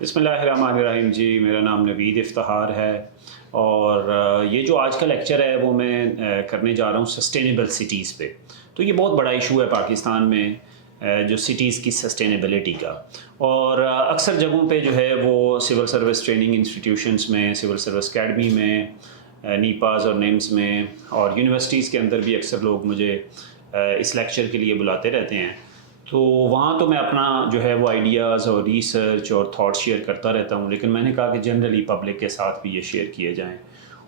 بسم اللہ الرحمن الرحیم جی، میرا نام نوید افتخار ہے اور یہ جو آج کا لیکچر ہے وہ میں کرنے جا رہا ہوں سسٹینیبل سٹیز پہ۔ تو یہ بہت بڑا ایشو ہے پاکستان میں، جو سٹیز کی سسٹینیبلٹی کا، اور اکثر جگہوں پہ جو ہے وہ سول سروس ٹریننگ انسٹیٹیوشنز میں، سول سروس اکیڈمی میں، نیپاز اور نیمز میں اور یونیورسٹیز کے اندر بھی اکثر لوگ مجھے اس لیکچر کے لیے بلاتے رہتے ہیں۔ تو وہاں تو میں اپنا جو ہے وہ آئیڈیاز اور ریسرچ اور تھاٹ شیئر کرتا رہتا ہوں، لیکن میں نے کہا کہ جنرلی پبلک کے ساتھ بھی یہ شیئر کیے جائیں،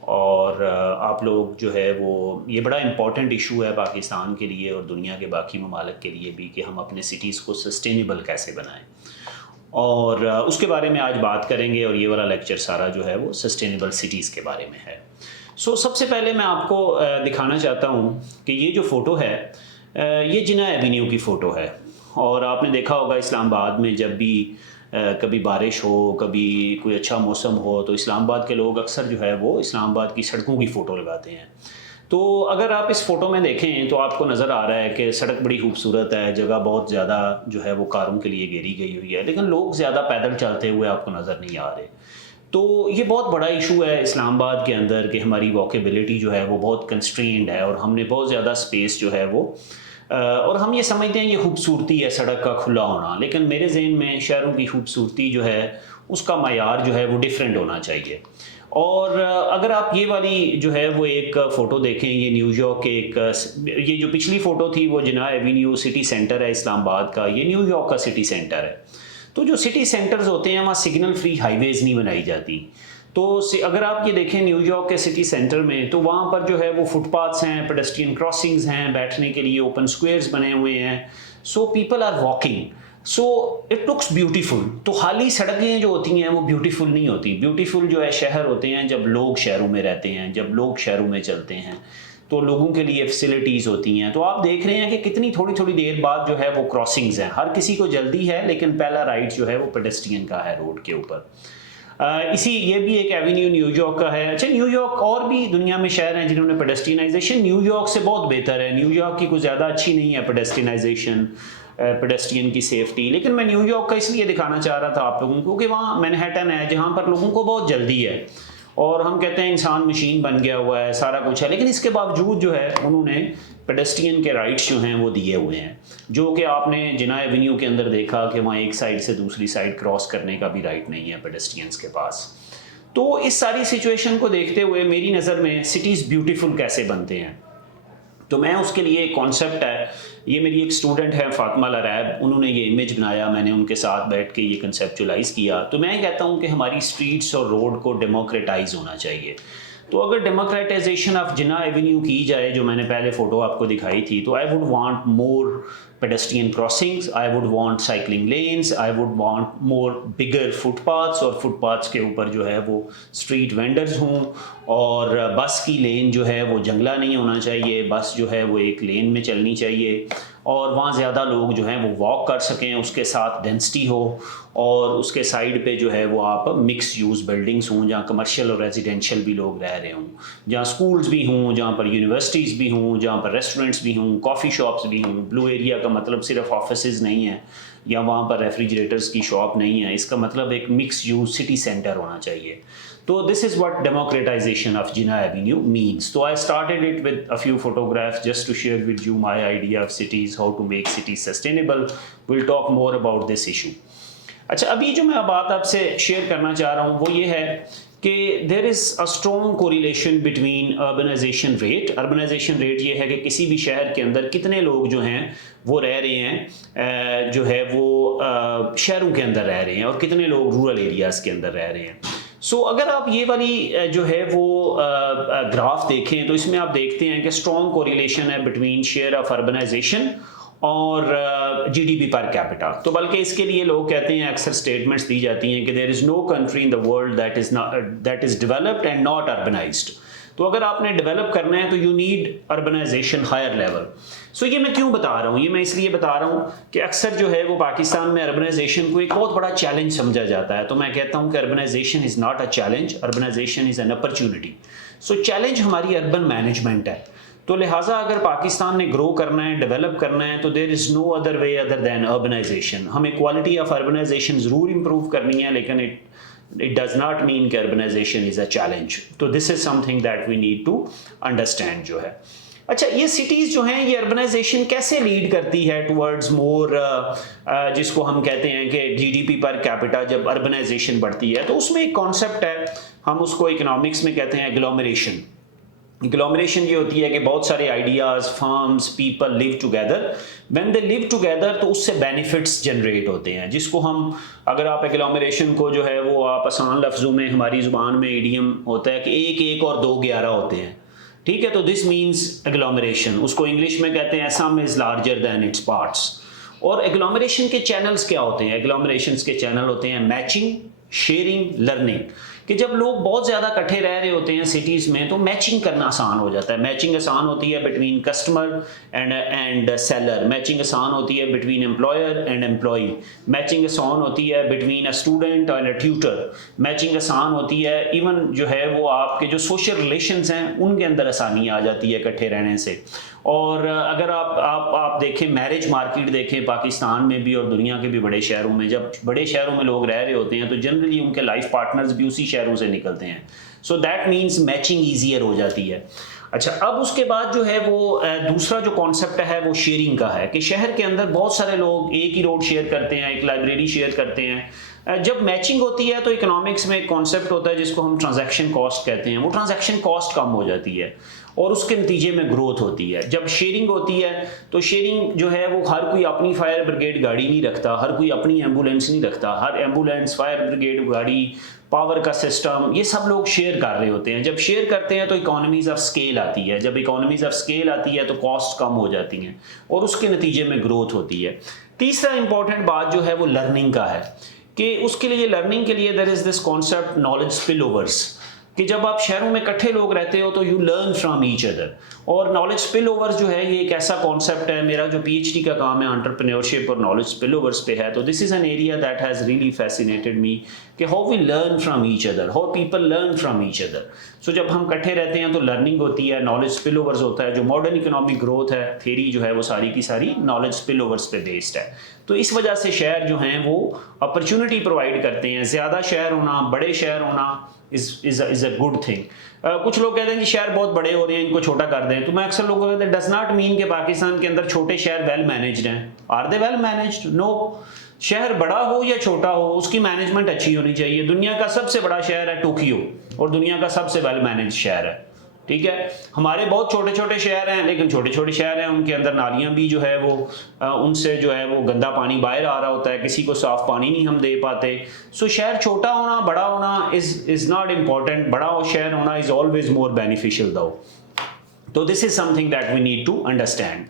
اور آپ لوگ جو ہے وہ یہ بڑا امپورٹنٹ ایشو ہے پاکستان کے لیے اور دنیا کے باقی ممالک کے لیے بھی، کہ ہم اپنے سٹیز کو سسٹینیبل کیسے بنائیں، اور اس کے بارے میں آج بات کریں گے، اور یہ والا لیکچر سارا جو ہے وہ سسٹینیبل سٹیز کے بارے میں ہے۔ سب سے پہلے میں آپ کو دکھانا چاہتا ہوں کہ یہ جو فوٹو ہے یہ جناح ایوینیو کی فوٹو ہے، اور آپ نے دیکھا ہوگا اسلام آباد میں جب بھی کبھی بارش ہو، کبھی کوئی اچھا موسم ہو، تو اسلام آباد کے لوگ اکثر جو ہے وہ اسلام آباد کی سڑکوں کی فوٹو لگاتے ہیں۔ تو اگر آپ اس فوٹو میں دیکھیں تو آپ کو نظر آ رہا ہے کہ سڑک بڑی خوبصورت ہے، جگہ بہت زیادہ جو ہے وہ کاروں کے لیے گھیری گئی ہوئی ہے، لیکن لوگ زیادہ پیدل چلتے ہوئے آپ کو نظر نہیں آ رہے۔ تو یہ بہت بڑا ایشو ہے اسلام آباد کے اندر کہ ہماری واکیبلٹی جو ہے وہ بہت کنسٹرینڈ ہے، اور ہم نے بہت زیادہ اسپیس جو ہے وہ اور ہم یہ سمجھتے ہیں یہ خوبصورتی ہے سڑک کا کھلا ہونا، لیکن میرے ذہن میں شہروں کی خوبصورتی جو ہے اس کا معیار جو ہے وہ ڈیفرنٹ ہونا چاہیے۔ اور اگر آپ یہ والی جو ہے وہ ایک فوٹو دیکھیں، یہ نیو یارک کے یہ جو پچھلی فوٹو تھی وہ جناح ایوینیو سٹی سینٹر ہے اسلام آباد کا، یہ نیو یارک کا سٹی سینٹر ہے۔ تو جو سٹی سینٹرز ہوتے ہیں وہاں سگنل فری ہائی ویز نہیں بنائی جاتی، تو اگر آپ یہ دیکھیں نیو یارک کے سٹی سینٹر میں، تو وہاں پر جو ہے وہ فٹ پاتھس ہیں، پیڈسٹرین کراسنگز ہیں، بیٹھنے کے لیے اوپن اسکوئرز بنے ہوئے ہیں، so people are walking, so it looks beautiful. تو خالی سڑکیں جو ہوتی ہیں وہ بیوٹیفل نہیں ہوتی، بیوٹیفل جو ہے شہر ہوتے ہیں جب لوگ شہروں میں رہتے ہیں، جب لوگ شہروں میں چلتے ہیں، تو لوگوں کے لیے فیسلٹیز ہوتی ہیں۔ تو آپ دیکھ رہے ہیں کہ کتنی تھوڑی دیر بعد جو ہے وہ کراسنگز ہیں، ہر کسی کو جلدی ہے لیکن پہلا رائٹ جو ہے وہ پیڈسٹرین کا ہے روڈ کے اوپر۔ یہ بھی ایک ایوینیو نیو یارک کا ہے۔ اچھا، نیو یارک اور بھی دنیا میں شہر ہیں جنہوں نے پیڈسٹرینائزیشن نیو یارک سے بہت بہتر ہے، نیو یارک کی کوئی زیادہ اچھی نہیں ہے پیڈسٹرینائزیشن، پیڈسٹرین کی سیفٹی، لیکن میں نیو یارک کا اس لیے دکھانا چاہ رہا تھا آپ لوگوں کو کہ وہاں مینہٹن ہے جہاں پر لوگوں کو بہت جلدی ہے، اور ہم کہتے ہیں انسان مشین بن گیا ہوا ہے، سارا کچھ ہے، لیکن اس کے باوجود جو ہے انہوں نے پیڈسٹرین کے رائٹس جو ہیں وہ دیے ہوئے ہیں، جو کہ آپ نے جناح ایوینیو کے اندر دیکھا کہ وہاں ایک سائڈ سے دوسری سائڈ کراس کرنے کا بھی رائٹ نہیں ہے پیڈسٹرینز کے پاس۔ تو اس ساری سچویشن کو دیکھتے ہوئے میری نظر میں سٹیز بیوٹیفل کیسے بنتے ہیں، تو میں اس کے لیے ایک کانسیپٹ ہے، یہ میری ایک اسٹوڈنٹ ہے فاطمہ لریب، انہوں نے یہ امیج بنایا، میں نے ان کے ساتھ بیٹھ کے یہ کنسیپچولائز کیا۔ تو میں کہتا ہوں کہ ہماری اسٹریٹس اور روڈ کو ڈیموکریٹائز ہونا چاہیے۔ تو اگر ڈیموکریٹائزیشن آف جناح ایوینیو کی جائے، جو میں نے پہلے فوٹو آپ کو دکھائی تھی، تو I would want more pedestrian crossings, I would want cycling lanes, I would want more bigger footpaths، اور فٹ پاتھس کے اوپر جو ہے وہ اسٹریٹ وینڈرز ہوں، اور بس کی لین جو ہے وہ جنگلہ نہیں ہونا چاہیے، بس جو ہے وہ ایک لین میں چلنی چاہیے، اور وہاں زیادہ لوگ جو ہیں وہ واک کر سکیں، اس کے ساتھ ڈینسٹی ہو، اور اس کے سائڈ پہ جو ہے وہ آپ مکس یوز بلڈنگس ہوں جہاں کمرشل اور ریزیڈینشیل بھی لوگ رہ رہے ہوں، جہاں اسکولز بھی ہوں، جہاں پر یونیورسٹیز بھی ہوں، جہاں پر ریسٹورنٹس بھی ہوں، کافی شاپس بھی ہوں۔ بلو ایریا کا مطلب صرف آفیسز نہیں ہیں یا وہاں پر ریفریجریٹرز کی شاپ نہیں ہے، اس کا مطلب ایک مکس یوز سٹی سینٹر ہونا چاہیے۔ تو this is what democratisation of Jinnah Avenue means. تو I started it with a few photographs just to share with you my idea of cities, how to make cities sustainable. We'll talk more about this issue. اچھا، ابھی جو میں بات آپ سے share کرنا چاہ رہا ہوں وہ یہ ہے کہ there is a strong correlation between urbanisation rate. Urbanisation rate یہ ہے کہ کسی بھی شہر کے اندر کتنے لوگ جو ہیں وہ رہ رہے ہیں، جو ہے وہ شہروں کے اندر رہ رہے ہیں، اور کتنے لوگ رورل ایریاز کے اندر رہ رہے ہیں۔ سو اگر آپ یہ والی جو ہے وہ گراف دیکھیں تو اس میں آپ دیکھتے ہیں کہ اسٹرانگ کوریلیشن ہے بٹوین شیئر آف اربنائزیشن اور جی ڈی پی پر کیپٹا۔ تو بلکہ اس کے لیے لوگ کہتے ہیں، اکثر اسٹیٹمنٹس دی جاتی ہیں کہ there is no country in the world that is developed and not urbanised. تو اگر آپ نے ڈیولپ کرنا ہے تو you need urbanisation higher level. So یہ میں کیوں بتا رہا ہوں؟ یہ میں اس لیے بتا رہا ہوں کہ اکثر جو ہے وہ پاکستان میں اربنائزیشن کو ایک بہت بڑا چیلنج سمجھا جاتا ہے، تو میں کہتا ہوں کہ urbanisation is not a challenge, urbanisation is an opportunity. So challenge ہماری اربن مینجمنٹ ہے۔ تو لہٰذا اگر پاکستان نے گرو کرنا ہے، ڈیولپ کرنا ہے، تو دیر is no other way other then urbanisation. ہمیں کوالٹی آف اربنائزیشن ضرور امپروو کرنی ہے، لیکن it does not mean کہ urbanization is a challenge. تو this is something that we need to understand جو ہے. اچھا، یہ سٹیز جو ہیں یہ اربنائزیشن کیسے لیڈ کرتی ہے ٹورڈز مور، جس کو ہم کہتے ہیں کہ G D P per capita جب اربنائزیشن بڑھتی ہے تو اس میں ایک کانسیپٹ ہے، ہم اس کو اکنامکس میں کہتے ہیں ایگلومریشن. اگلومریشن یہ ہوتی ہے کہ بہت سارے ideas, firms, people live together. When they live together تو اس سے بینیفٹس جنریٹ ہوتے ہیں، جس کو ہم، اگر آپ اگلومریشن کو جو ہے وہ آپ آسان لفظوں میں، ہماری زبان میں ایڈیم ہوتا ہے کہ ایک ایک اور دو 11 ہوتے ہیں، ٹھیک ہے. تو دس مینس اگلومریشن. اس کو انگلش میں کہتے ہیں sum is larger than its parts. اور اگلومریشن کے چینلز کیا ہوتے ہیں؟ اگلومریشنز کے چینل ہوتے ہیں میچنگ، شیئرنگ، لرننگ. کہ جب لوگ بہت زیادہ اکٹھے رہ رہے ہوتے ہیں سٹیز میں تو میچنگ کرنا آسان ہو جاتا ہے. میچنگ آسان ہوتی ہے between customer and seller. Matching آسان ہوتی ہے between employer and employee. Matching آسان ہوتی ہے between a student and a tutor. Matching آسان ہوتی ہے ایون جو ہے وہ آپ کے جو سوشل ریلیشنز ہیں ان کے اندر آسانی آ جاتی ہے اکٹھے رہنے سے. اور اگر آپ دیکھیں میرج مارکیٹ دیکھیں پاکستان میں بھی اور دنیا کے بھی بڑے شہروں میں، جب بڑے شہروں میں لوگ رہ رہے ہوتے ہیں تو جنرلی ان کے لائف پارٹنرز بھی اسی شہروں سے نکلتے ہیں. So that means matching easier ہو جاتی ہے. اچھا، اب اس کے بعد جو ہے وہ دوسرا جو کانسیپٹ ہے وہ شیئرنگ کا ہے کہ شہر کے اندر بہت سارے لوگ ایک ہی روڈ شیئر کرتے ہیں، ایک لائبریری شیئر کرتے ہیں. جب میچنگ ہوتی ہے تو اکنامکس میں ایک کانسیپٹ ہوتا ہے جس کو ہم ٹرانزیکشن کاسٹ کہتے ہیں. وہ ٹرانزیکشن کاسٹ کم ہو جاتی ہے اور اس کے نتیجے میں گروتھ ہوتی ہے. جب شیئرنگ ہوتی ہے تو شیئرنگ جو ہے وہ ہر کوئی اپنی فائر بریگیڈ گاڑی نہیں رکھتا، ہر کوئی اپنی ایمبولینس نہیں رکھتا. ہر ایمبولینس، فائر بریگیڈ گاڑی، پاور کا سسٹم، یہ سب لوگ شیئر کر رہے ہوتے ہیں. جب شیئر کرتے ہیں تو اکانومیز آف اسکیل آتی ہے. جب اکانومیز آف اسکیل آتی ہے تو کاسٹ کم ہو جاتی ہیں اور اس کے نتیجے میں گروتھ ہوتی ہے. تیسرا امپورٹنٹ بات جو ہے وہ لرننگ کا ہے کہ اس کے لیے، لرننگ کے لیے there is this concept knowledge spillovers. کہ جب آپ شہروں میں اکٹھے لوگ رہتے ہو تو you learn from each other. اور نالج اسپل اوورز جو ہے یہ ایک ایسا کانسیپٹ ہے، میرا جو پی ایچ ڈی کا کام ہے انٹرپرینیورشپ اور نالج اسپل اوورز پہ ہے، تو this is an area that has really fascinated me کہ how we learn from each other, how people learn from each other. So جب ہم اکٹھے رہتے ہیں تو لرننگ ہوتی ہے، نالج اسپل اوورز ہوتا ہے. جو ماڈرن اکنامک گروتھ ہے، تھیری جو ہے وہ ساری کی ساری نالج اسپل اوورز پہ بیسڈ ہے. تو اس وجہ سے شہر جو ہیں وہ اپرچونٹی پرووائڈ کرتے ہیں. زیادہ شہر ہونا، بڑے شہر ہونا is a good thing. کچھ لوگ کہتے ہیں کہ شہر بہت بڑے ہو رہے ہیں، ان کو چھوٹا کر دیں. تو میں اکثر لوگوں کو کہتا ہوں ڈز ناٹ مین کہ پاکستان کے اندر چھوٹے شہر ویل مینجڈ ہیں. Are they well managed? No. شہر بڑا ہو یا چھوٹا ہو اس کی مینجمنٹ اچھی ہونی چاہیے. دنیا کا سب سے بڑا شہر ہے ٹوکیو اور دنیا کا سب سے ویل مینجڈ شہر ہے، ٹھیک ہے. ہمارے بہت چھوٹے چھوٹے شہر ہیں لیکن چھوٹے چھوٹے شہر ہیں ان کے اندر نالیاں بھی جو ہے وہ ان سے جو ہے وہ گندا پانی باہر آ رہا ہوتا ہے، کسی کو صاف پانی نہیں ہم دے پاتے. سو شہر چھوٹا ہونا، بڑا ہونا از ناٹ امپورٹنٹ. بڑا شہر ہونا از آلویز مور بینیفیشیل دو. تو this is something that we need to understand.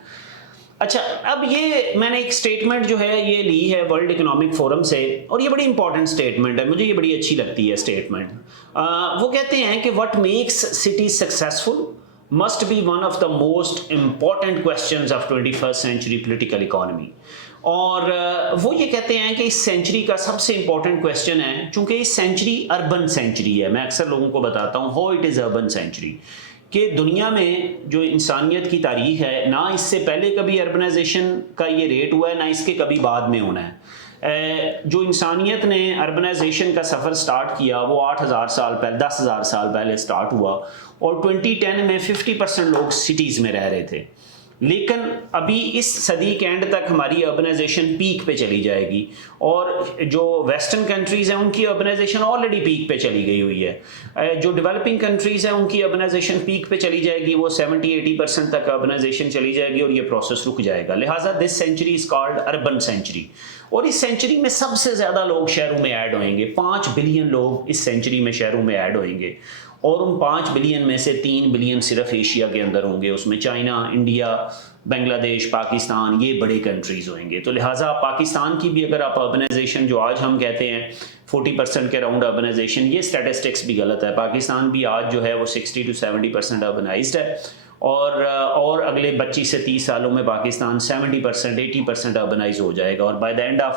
اچھا، اب یہ میں نے ایک اسٹیٹمنٹ جو ہے یہ لی ہے ورلڈ اکنامک فورم سے اور یہ بڑی امپورٹنٹ اسٹیٹمنٹ ہے، مجھے یہ بڑی اچھی لگتی ہے اسٹیٹمنٹ. وہ کہتے ہیں کہ what makes cities successful must be one of the most important questions of 21st century political economy. اور وہ یہ کہتے ہیں کہ اس سینچری کا سب سے امپورٹنٹ کویسچن ہے، چونکہ اس سینچری اربن سینچری ہے. میں اکثر لوگوں کو بتاتا ہوں how it is urban century, کہ دنیا میں جو انسانیت کی تاریخ ہے نہ اس سے پہلے کبھی اربنائزیشن کا یہ ریٹ ہوا ہے نہ اس کے کبھی بعد میں ہونا ہے. جو انسانیت نے اربنائزیشن کا سفر سٹارٹ کیا وہ 8,000 سال پہلے، 10,000 سال پہلے سٹارٹ ہوا اور 2010 میں 50% لوگ سٹیز میں رہ رہے تھے. لیکن ابھی اس صدی کے اینڈ تک ہماری اربنائزیشن پیک پہ چلی جائے گی اور جو ویسٹرن کنٹریز ہیں ان کی اربنائزیشن آلریڈی پیک پہ چلی گئی ہوئی ہے. جو ڈیولپنگ کنٹریز ہیں ان کی اربنائزیشن پیک پہ چلی جائے گی، وہ 70-80% تک اربنائزیشن چلی جائے گی اور یہ پروسیس رک جائے گا. لہٰذا this century is called urban century. اور اس سینچری میں سب سے زیادہ لوگ شہروں میں ایڈ ہوئیں گے. 5 بلین لوگ اس سینچری میں شہروں میں ایڈ ہوئیں گے اور ان 5 بلین میں سے 3 بلین صرف ایشیا کے اندر ہوں گے. اس میں چائنا، انڈیا، بنگلہ دیش، پاکستان، یہ بڑے کنٹریز ہوئیں گے. تو لہٰذا پاکستان کی بھی اگر آپ اربنائزیشن جو آج ہم کہتے ہیں 40% کے راؤنڈ اربنائزیشن، یہ اسٹیٹسٹکس بھی غلط ہے. پاکستان بھی آج جو ہے وہ 60-70% اربنائزڈ ہے اور اگلے 25 سے 30 سالوں میں پاکستان 70%-80% اربنائز ہو جائے گا اور by the end of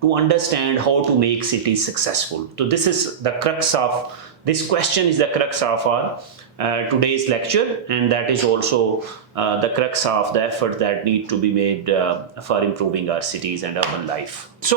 to understand how to make cities successful. So this is the crux of, this question is the crux of our today's lecture, and that is also the crux of the effort that need to be made for improving our cities and urban life. So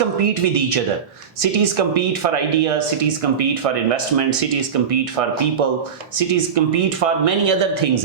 compete with each other. Cities compete for ideas, cities compete for investment, cities compete for people, cities compete for many other things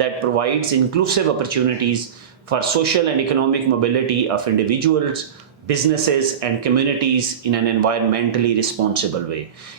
that provides inclusive opportunities for social and economic mobility of individuals, businesses and communities in an environmentally responsible way.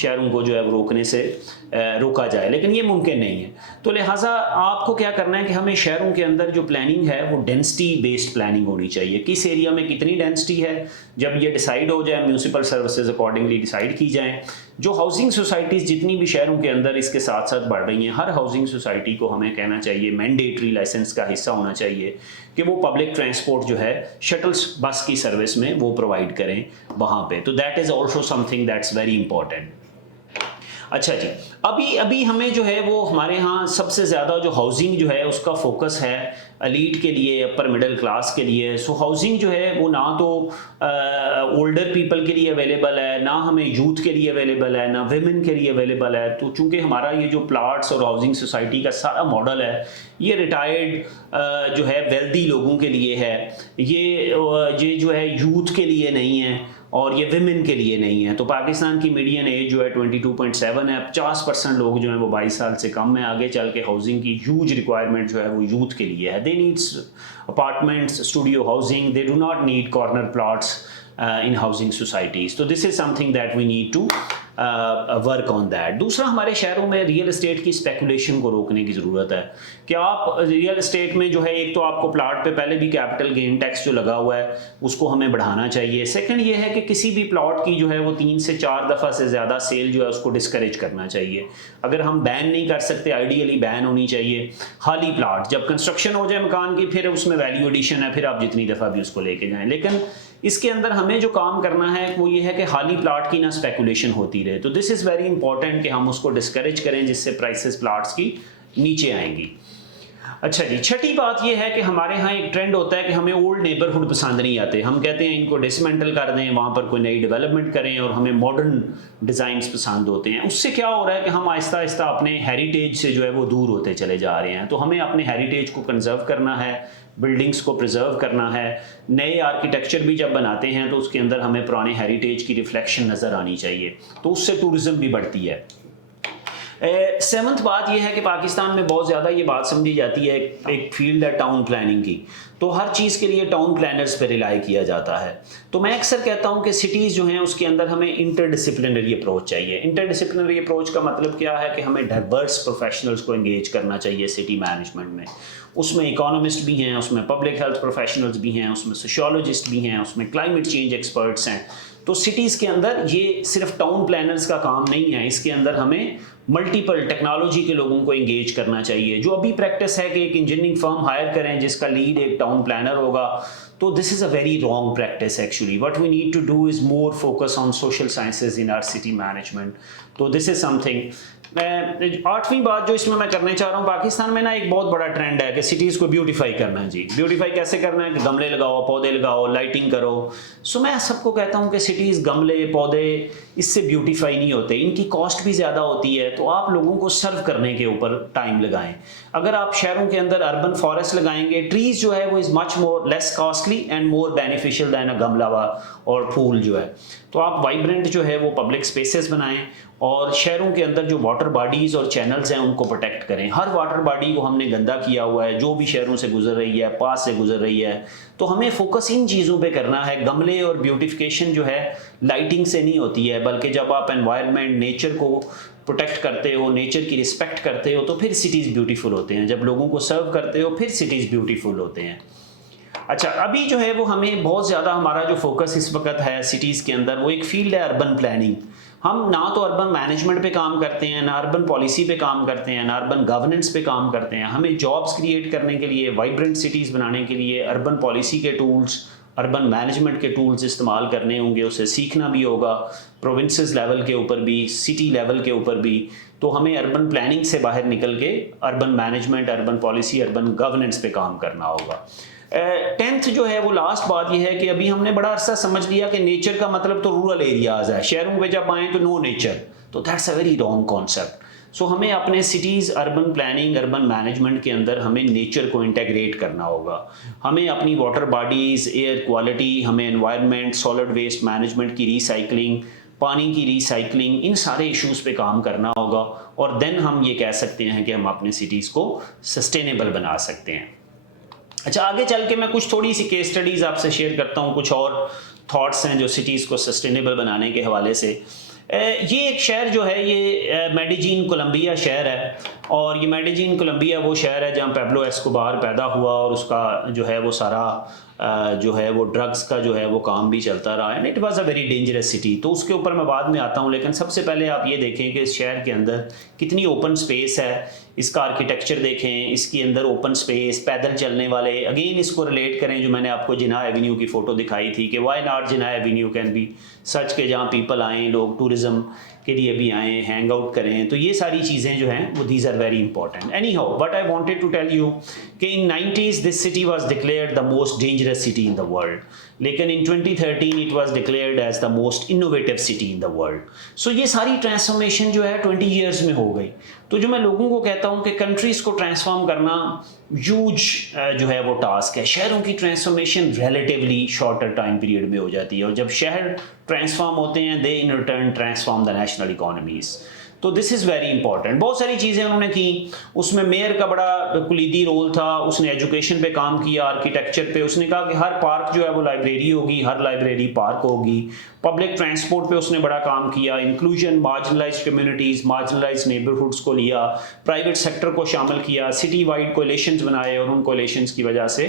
شہروں کو جو ہے وہ روکنے سے روکا جائے، لیکن یہ ممکن نہیں ہے۔ تو لہٰذا آپ کو کیا کرنا ہے کہ ہمیں شہروں کے اندر جو پلاننگ ہے وہ ڈینسٹی بیسڈ پلاننگ ہونی چاہیے، کس ایریا میں کتنی ڈینسٹی ہے، جب یہ ڈیسائیڈ ہو جائے میونسپل سروسز اکارڈنگلی ڈیسائیڈ کی جائیں۔ جو ہاؤسنگ سوسائٹیز جتنی بھی شہروں کے اندر اس کے ساتھ ساتھ بڑھ رہی ہیں، ہر ہاؤسنگ سوسائٹی کو ہمیں کہنا چاہیے، مینڈیٹری لائسنس کا حصہ ہونا چاہیے کہ وہ پبلک ٹرانسپورٹ جو ہے شٹلس بس کی سروس میں وہ پرووائڈ کریں وہاں پہ۔ تو that is also some thing that's very important. اچھا جی، ابھی ہمیں جو ہے وہ ہمارے ہاں سب سے زیادہ جو ہاؤسنگ جو ہے اس کا فوکس ہے ایلیٹ کے لیے، اپر مڈل کلاس کے لیے۔ سو ہاؤسنگ جو ہے وہ نہ تو اولڈر پیپل کے لیے اویلیبل ہے، نہ ہمیں یوتھ کے لیے اویلیبل ہے، نہ ویمن کے لیے اویلیبل ہے۔ تو چونکہ ہمارا یہ جو پلاٹس اور ہاؤسنگ سوسائٹی کا سارا ماڈل ہے یہ ریٹائرڈ جو ہے ویلدی لوگوں کے لیے ہے، یہ جو ہے یوتھ کے لیے نہیں ہے اور یہ ویمن کے لیے نہیں ہے۔ تو پاکستان کی میڈین ایج جو ہے 22.7 ہے، 50% لوگ جو ہیں وہ 22 سال سے کم ہیں۔ آگے چل کے ہاؤسنگ کی ہیوج ریکوائرمنٹ جو ہے وہ یوتھ کے لیے ہے۔ دے needs apartments, studio housing, they do not need corner plots in housing societies. So this is something that we need to work on that. دوسرا، ہمارے شہروں میں ریئل اسٹیٹ کی اسپیکولیشن کو روکنے کی ضرورت ہے کہ آپ ریئل اسٹیٹ میں جو ہے ایک تو آپ کو پلاٹ پہ پہلے بھی کیپٹل گین ٹیکس جو لگا ہوا ہے اس کو ہمیں بڑھانا چاہیے۔ سیکنڈ یہ ہے کہ کسی بھی پلاٹ کی جو ہے وہ 3 سے 4 دفعہ سے زیادہ سیل جو ہے اس کو ڈسکریج کرنا چاہیے۔ اگر ہم بین نہیں کر سکتے، آئیڈیلی بین ہونی چاہیے خالی پلاٹ۔ جب کنسٹرکشن ہو جائے مکان کی پھر اس میں ویلیو ایڈیشن ہے، پھر آپ جتنی دفعہ بھی اس کو لے کے جائیں، لیکن اس کے اندر ہمیں جو کام کرنا ہے وہ یہ ہے کہ خالی پلاٹ کی نہ اسپیکولیشن ہوتی رہے۔ تو دس از ویری امپورٹنٹ کہ ہم اس کو ڈسکریج کریں جس سے پرائسز پلاٹس کی نیچے آئیں گی۔ اچھا جی، چھٹی بات یہ ہے کہ ہمارے ہاں ایک ٹرینڈ ہوتا ہے کہ ہمیں اولڈ نیبرہڈ پسند نہیں آتے۔ ہم کہتے ہیں ان کو ڈسمینٹل کر دیں، وہاں پر کوئی نئی ڈیولپمنٹ کریں، اور ہمیں ماڈرن ڈیزائنس پسند ہوتے ہیں۔ اس سے کیا ہو رہا ہے کہ ہم آہستہ آہستہ اپنے ہیریٹیج سے جو ہے وہ دور ہوتے چلے جا رہے ہیں۔ تو ہمیں اپنے ہیریٹیج کو کنزرو کرنا ہے، بلڈنگس کو پریزرو کرنا ہے۔ نئے آرکیٹیکچر بھی جب بناتے ہیں تو اس کے اندر ہمیں پرانے ہیریٹیج کی ریفلیکشن نظر آنی چاہیے، تو اس سے ٹورزم بھی بڑھتی ہے۔ 7th بات یہ ہے کہ پاکستان میں بہت زیادہ یہ بات سمجھی جاتی ہے، ایک فیلڈ ہے ٹاؤن پلاننگ کی، تو ہر چیز کے لیے ٹاؤن پلانرز پہ ریلائی کیا جاتا ہے۔ تو میں اکثر کہتا ہوں کہ سٹیز جو ہیں اس کے اندر ہمیں انٹر ڈسپلنری اپروچ چاہیے۔ انٹر ڈسپلنری اپروچ کا مطلب کیا ہے کہ ہمیں ڈائیورس پروفیشنلز کو انگیج کرنا چاہیے سٹی مینجمنٹ میں۔ اس میں اکانومسٹ بھی ہیں، اس میں پبلک ہیلتھ پروفیشنلز بھی ہیں، اس میں سوشیولوجسٹ بھی ہیں، اس میں کلائمیٹ چینج ایکسپرٹس ہیں۔ تو سٹیز کے اندر یہ صرف ٹاؤن پلانرز کا کام نہیں ہے، اس کے اندر ہمیں ملٹیپل ٹیکنالوجی کے لوگوں کو انگیج کرنا چاہیے۔ جو ابھی پریکٹس ہے کہ ایک انجینئرنگ فرم ہائر کریں جس کا لیڈ ایک ٹاؤن پلانر ہوگا، تو this is a very wrong practice actually. What we need to do is more focus on social sciences in our city management. تو دس از سم تھنگ۔ 8ویں بات جو اس میں کرنے چاہ رہا ہوں، پاکستان میں نا ایک بہت بڑا ٹرینڈ ہے کہ سٹیز کو بیوٹیفائی کرنا ہے۔ جی بیوٹیفائی کیسے کرنا ہے کہ گملے لگاؤ، پودے لگاؤ، لائٹنگ کرو۔ سو میں سب کو کہتا ہوں کہ سٹیز گملے پودے اس سے بیوٹیفائی نہیں ہوتے، ان کی کاسٹ بھی زیادہ ہوتی ہے۔ تو آپ لوگوں کو سرو کرنے کے اوپر ٹائم لگائیں۔ اگر آپ شہروں کے اندر اربن فارسٹ لگائیں گے، ٹریز جو ہے وہ از مچ مور لیس کاسٹلی اینڈ مور بینیفیشیل دین اے گملہ اور پھول جو ہے۔ تو آپ وائبرنٹ جو ہے وہ پبلک اسپیسز بنائیں، اور شہروں کے اندر جو واٹر باڈیز اور چینلز ہیں ان کو پروٹیکٹ کریں۔ ہر واٹر باڈی کو ہم نے گندا کیا ہوا ہے، جو بھی شہروں سے گزر رہی ہے، پاس سے گزر رہی ہے، تو ہمیں فوکس ان چیزوں پہ کرنا ہے۔ گملے اور بیوٹیفیکیشن جو ہے لائٹنگ سے نہیں ہوتی ہے، بلکہ جب آپ انوائرمنٹ، نیچر کو پروٹیکٹ کرتے ہو، نیچر کی رسپیکٹ کرتے ہو، تو پھر سٹیز بیوٹیفل ہوتے ہیں۔ جب لوگوں کو سرو کرتے ہو پھر سٹیز بیوٹیفل ہوتے ہیں۔ اچھا، ابھی جو ہے وہ ہمیں بہت زیادہ ہمارا جو فوکس اس وقت ہے سٹیز کے اندر، وہ ایک فیلڈ ہے اربن پلاننگ۔ ہم نہ تو اربن مینجمنٹ پہ کام کرتے ہیں، نہ اربن پالیسی پہ کام کرتے ہیں، نہ اربن گورننس پہ کام کرتے ہیں۔ ہمیں جابس کریٹ کرنے کے لیے، وائبرنٹ سٹیز بنانے کے لیے اربن پالیسی کے ٹولز، اربن مینجمنٹ کے ٹولز استعمال کرنے ہوں گے، اسے سیکھنا بھی ہوگا، پروونسز لیول کے اوپر بھی، سٹی لیول کے اوپر بھی۔ تو ہمیں اربن پلاننگ سے باہر نکل کے urban management, urban policy, urban governance پہ کام کرنا ہوگا۔ 10th جو ہے وہ لاسٹ بات یہ ہے کہ ابھی ہم نے بڑا عرصہ سمجھ لیا کہ نیچر کا مطلب تو رورل ایریاز ہے، شہروں پہ جب آئیں تو نو نیچر، تو that's a very wrong concept. So ہمیں اپنے cities urban planning, urban management کے اندر ہمیں نیچر کو انٹیگریٹ کرنا ہوگا۔ ہمیں اپنی واٹر باڈیز، ایئر کوالٹی، ہمیں انوائرمنٹ، سالڈ ویسٹ مینجمنٹ کی ریسائکلنگ، پانی کی ریسائکلنگ، ان سارے ایشوز پہ کام کرنا ہوگا، اور دین ہم یہ کہہ سکتے ہیں کہ ہم اپنے سٹیز کو سسٹینیبل بنا سکتے ہیں۔ اچھا، آگے چل کے میں کچھ تھوڑی سی کیس اسٹڈیز آپ سے شیئر کرتا ہوں، کچھ اور تھاٹس ہیں جو سٹیز کو سسٹینیبل بنانے کے حوالے سے۔ یہ ایک شہر جو ہے یہ میڈیجین کولمبیا شہر ہے، اور یہ میڈیجین کولمبیا وہ شہر ہے جہاں پیبلو ایسکوبار پیدا ہوا، اور اس کا جو ہے وہ سارا جو ہے وہ ڈرگس کا جو ہے وہ کام بھی چلتا رہا ہے. It was a very dangerous city. تو اس کے اوپر میں بعد میں آتا ہوں، لیکن سب سے پہلے آپ یہ دیکھیں کہ اس شہر کے اندر کتنی اوپن سپیس ہے. اس کا آرکیٹیکچر دیکھیں، اس کے اندر اوپن سپیس، پیدل چلنے والے. اگین اس کو ریلیٹ کریں جو میں نے آپ کو جناح ایونیو کی فوٹو دکھائی تھی کہ why not Jinnah Avenue can be such کہ جہاں پیپل آئیں، لوگ ٹورزم کے لیے بھی آئیں، ہینگ آؤٹ کریں. تو یہ ساری چیزیں جو ہیں وہ these are very important. Anyhow what I wanted to tell you کہ in 90s this city was declared the most dangerous city in the world, لیکن in 2013 it was declared as the most innovative city in the world. So یہ ساری transformation جو ہے 20 years میں ہو گئی. تو جو میں لوگوں کو کہتا ہوں کہ کنٹریز کو ٹرانسفارم کرنا ہیوج جو ہے وہ ٹاسک ہے. شہروں کی transformation relatively shorter time period میں ہو جاتی ہے، اور جب شہر ٹرانسفارم ہوتے ہیں they in return transform the national economies. تو دس از ویری امپورٹنٹ. بہت ساری چیزیں انہوں نے کی. اس میں میئر کا بڑا کلیدی رول تھا. اس نے ایجوکیشن پہ کام کیا، آرکیٹیکچر پہ. اس نے کہا کہ ہر پارک جو ہے وہ لائبریری ہوگی، ہر لائبریری پارک ہوگی. پبلک ٹرانسپورٹ پہ اس نے بڑا کام کیا. Inclusion, marginalised communities, marginalised neighbourhoods کو لیا، پرائیویٹ سیکٹر کو شامل کیا، سٹی وائڈ کولیشنز بنائے، اور ان کولیشنز کی وجہ سے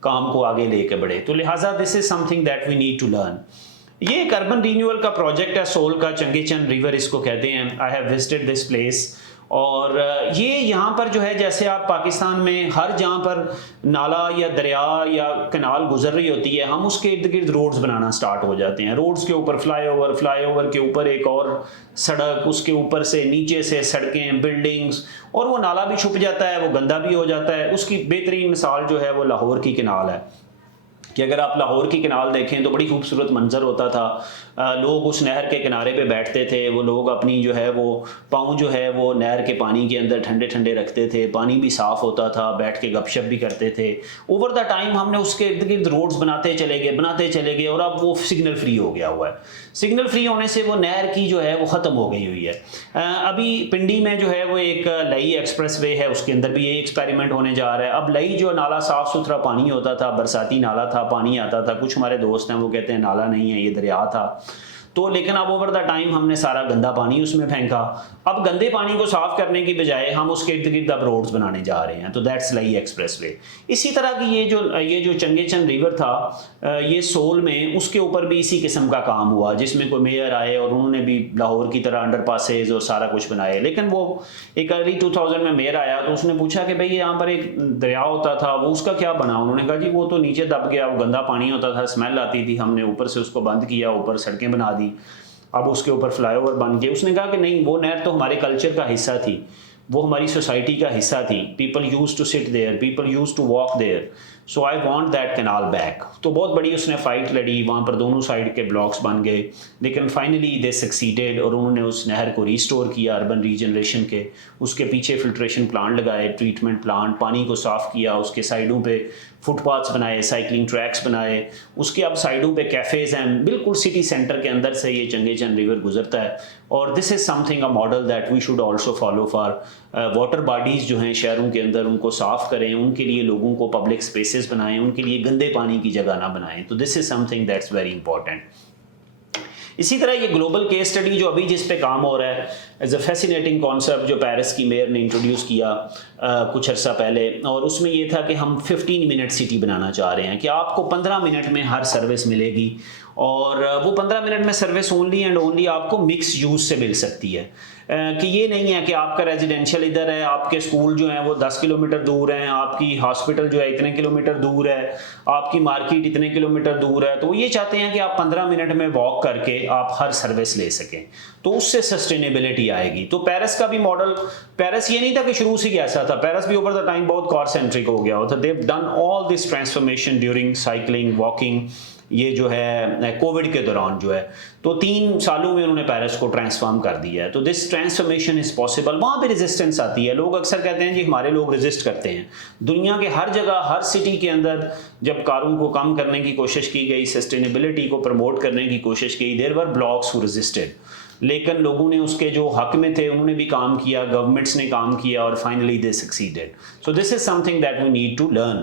کام کو آگے لے کے بڑھے. تو لہٰذا this is something that we need to learn. یہ ایک اربن رینیول کا پروجیکٹ ہے سول کا، چنگی چند ریور اس کو کہتے ہیں. I have visited this place. اور یہ یہاں پر جو ہے جیسے آپ پاکستان میں ہر جہاں پر نالا یا دریا یا کنال گزر رہی ہوتی ہے، ہم اس کے ارد گرد روڈز بنانا سٹارٹ ہو جاتے ہیں. روڈز کے اوپر فلائی اوور کے اوپر ایک اور سڑک، اس کے اوپر سے نیچے سے سڑکیں، بلڈنگز، اور وہ نالا بھی چھپ جاتا ہے، وہ گندا بھی ہو جاتا ہے. اس کی بہترین مثال جو ہے وہ لاہور کی کنال ہے کہ اگر آپ لاہور کی کنال دیکھیں تو بڑی خوبصورت منظر ہوتا تھا. لوگ اس نہر کے کنارے پہ بیٹھتے تھے، وہ لوگ اپنی جو ہے وہ پاؤں جو ہے وہ نہر کے پانی کے اندر ٹھنڈے ٹھنڈے رکھتے تھے، پانی بھی صاف ہوتا تھا، بیٹھ کے گپ شپ بھی کرتے تھے. اوور دا ٹائم ہم نے اس کے ارد گرد روڈز بناتے چلے گئے، اور اب وہ سگنل فری ہو گیا ہوا ہے. سگنل فری ہونے سے وہ نہر کی جو ہے وہ ختم ہو گئی ہوئی ہے. ابھی پنڈی میں جو ہے وہ ایک لئی ایکسپریس وے ہے، اس کے اندر بھی یہی ایکسپیریمنٹ ہونے جا رہا ہے. اب لئی جو نالا صاف ستھرا پانی ہوتا تھا، برساتی نالا تھا، پانی آتا تھا. کچھ ہمارے دوست ہیں وہ کہتے ہیں نالا نہیں ہے، یہ دریا تھا. تو لیکن اب اوور دا ٹائم ہم نے سارا گندا پانی اس میں پھینکا. اب گندے پانی کو صاف کرنے کی بجائے ہم اس کے ارد گرد اب روڈز بنانے جا رہے ہیں. تو دیٹس لئی ایکسپریس وے. اسی طرح کی یہ جو چنگے چند ریور تھا یہ سول میں، اس کے اوپر بھی اسی قسم کا کام ہوا، جس میں کوئی میئر آئے اور انہوں نے بھی لاہور کی طرح انڈر پاسز اور سارا کچھ بنائے. لیکن وہ ایک ارلی 2000 میں میئر آیا تو اس نے پوچھا کہ بھئی یہاں پر ایک دریا ہوتا تھا، وہ اس کا کیا بنا؟ انہوں نے کہا جی وہ تو نیچے دب گیا، وہ گندا پانی ہوتا تھا، اسمیل آتی تھی، ہم نے اوپر سے اس کو بند کیا، اوپر سڑکیں بنا دی، اب اس کے اوپر فلائی اوور بن گئے. اس نے کہا کہ نہیں، وہ نہر تو ہمارے کلچر کا حصہ تھی، وہ ہماری سوسائٹی کا حصہ تھی. People used to sit there, people used to walk there, so I want that canal back. تو بہت بڑی اس نے فائٹ لڑی، وہاں پر دونوں سائڈ کے بلاکس بن گئے، لیکن فائنلی دے سکسیڈیڈ، اور انہوں نے اس نہر کو ریسٹور کیا اربن ریجنریشن کے. اس کے پیچھے فلٹریشن پلانٹ لگائے، ٹریٹمنٹ پلانٹ، پانی کو صاف کیا، اس کے سائڈوں پہ فٹ پاتھس بنائے، سائیکلنگ ٹریکس بنائے، اس کے اب سائڈوں پہ کیفیز ہیں. بالکل سٹی سینٹر کے اندر سے یہ چنگے چند ریور گزرتا ہے. اور this is something a model that we should also follow for water bodies جو ہیں شہروں کے اندر، ان کو صاف کریں، ان کے لیے لوگوں کو پبلک اسپیسز بنائیں، ان کے لیے گندے پانی کی جگہ نہ بنائیں. تو this is something that's very important. اسی طرح یہ گلوبل کیس اسٹڈی جو ابھی جس پہ کام ہو رہا ہے، ایز اے فیسینیٹنگ کانسیپٹ جو پیرس کی میئر نے انٹروڈیوس کیا کچھ عرصہ پہلے، اور اس میں یہ تھا کہ ہم 15 منٹ سٹی بنانا چاہ رہے ہیں کہ آپ کو 15 منٹ میں ہر سروس ملے گی، اور وہ 15 منٹ میں سروس اونلی اینڈ اونلی آپ کو مکس یوز سے مل سکتی ہے. کہ یہ نہیں ہے کہ آپ کا ریزیڈینشیل ادھر ہے، آپ کے اسکول جو ہیں وہ 10 کلومیٹر دور ہیں، آپ کی ہاسپٹل جو ہے اتنے کلومیٹر دور ہے، آپ کی مارکیٹ اتنے کلومیٹر دور ہے. تو وہ یہ چاہتے ہیں کہ آپ 15 منٹ میں واک کر کے آپ ہر سروس لے سکیں، تو اس سے سسٹینیبلٹی آئے گی. تو پیرس کا بھی ماڈل، پیرس یہ نہیں تھا کہ شروع سے ہی ایسا تھا، پیرس بھی اوور دا ٹائم بہت کار سینٹرک ہو گیا ہوتا. دیو done all this transformation during cycling, walking. یہ جو ہے کووڈ کے دوران جو ہے، تو 3 سالوں میں انہوں نے پیرس کو ٹرانسفارم کر دیا ہے. تو دس ٹرانسفارمیشن از پاسبل. وہاں پہ ریزسٹنس آتی ہے، لوگ اکثر کہتے ہیں جی ہمارے لوگ ریزسٹ کرتے ہیں. دنیا کے ہر جگہ، ہر سٹی کے اندر جب کاروں کو کم کرنے کی کوشش کی گئی، سسٹینیبلٹی کو پروموٹ کرنے کی کوشش کی، دیر ور بلاکس ہو ریزسٹڈ، لیکن لوگوں نے اس کے جو حق میں تھے انہوں نے بھی کام کیا، گورنمنٹس نے کام کیا، اور finally they succeeded. So this is something that we need to learn.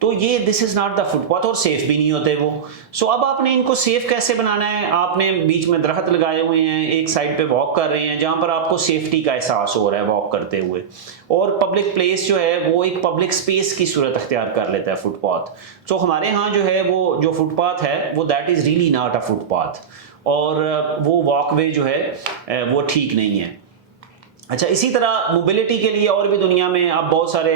تو یہ this is not the fit path, اور سیف بھی نہیں ہوتے وہ. سو اب آپ نے ان کو سیف کیسے بنانا ہے؟ آپ نے بیچ میں درخت لگائے ہوئے ہیں، ایک سائڈ پہ واک کر رہے ہیں جہاں پر آپ کو سیفٹی کا احساس ہو رہا ہے واک کرتے ہوئے، اور پبلک پلیس جو ہے وہ ایک پبلک اسپیس کی صورت اختیار کر لیتا ہے فٹ پاتھ. سو ہمارے ہاں جو ہے وہ جو فٹ پاتھ ہے وہ that is really not a foot path, اور وہ واک وے جو ہے وہ ٹھیک نہیں ہے. اچھا، اسی طرح موبلٹی کے لیے اور بھی دنیا میں اب بہت سارے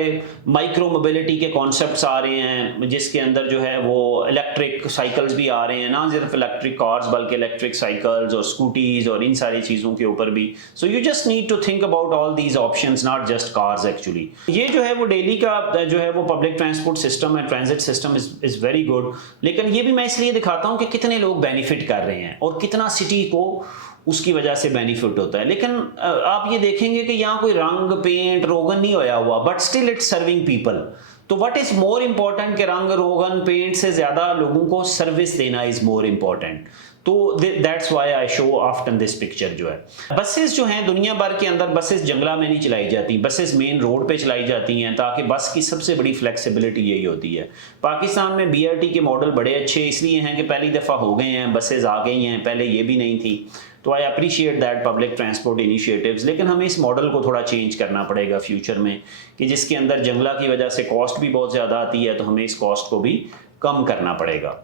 مائکرو موبلٹی کے کانسیپٹس آ رہے ہیں، جس کے اندر جو ہے وہ الیکٹرک سائیکلز بھی آ رہے ہیں، نہ صرف الیکٹرک کارز بلکہ الیکٹرک سائیکلز اور اسکوٹیز اور ان ساری چیزوں کے اوپر بھی. So you just need to think about all these options, not just cars actually. یہ جو ہے وہ ڈیلی کا جو ہے وہ پبلک ٹرانسپورٹ سسٹم ہے، transit system is very good. لیکن یہ بھی میں اس لیے دکھاتا ہوں کہ کتنے لوگ بینیفٹ کر رہے ہیں اور کتنا سٹی کو اس کی وجہ سے بینیفٹ ہوتا ہے. لیکن آپ یہ دیکھیں گے کہ یہاں کوئی رنگ پینٹ روغن نہیں ہویا ہوا، but still it's serving people. تو وٹ از مور امپورٹنٹ کہ رنگ روغن پینٹ سے زیادہ لوگوں کو سروس دینا از مور امپورٹنٹ. تو that's why I show often this picture. جو ہے بسز جو ہیں دنیا بھر کے اندر، بسز جنگلہ میں نہیں چلائی جاتی، بسز مین روڈ پہ چلائی جاتی ہیں، تاکہ بس کی سب سے بڑی فلیکسیبلٹی یہی ہوتی ہے. پاکستان میں BRT کے ماڈل بڑے اچھے اس لیے ہیں کہ پہلی دفعہ ہو گئے ہیں، بسز آ گئی ہیں، پہلے یہ بھی نہیں تھی. تو I appreciate that public transport initiatives. لیکن ہمیں اس ماڈل کو تھوڑا چینج کرنا پڑے گا فیوچر میں، کہ جس کے اندر جنگلہ کی وجہ سے کاسٹ بھی بہت زیادہ آتی ہے، تو ہمیں اس کاسٹ کو بھی کم کرنا پڑے گا.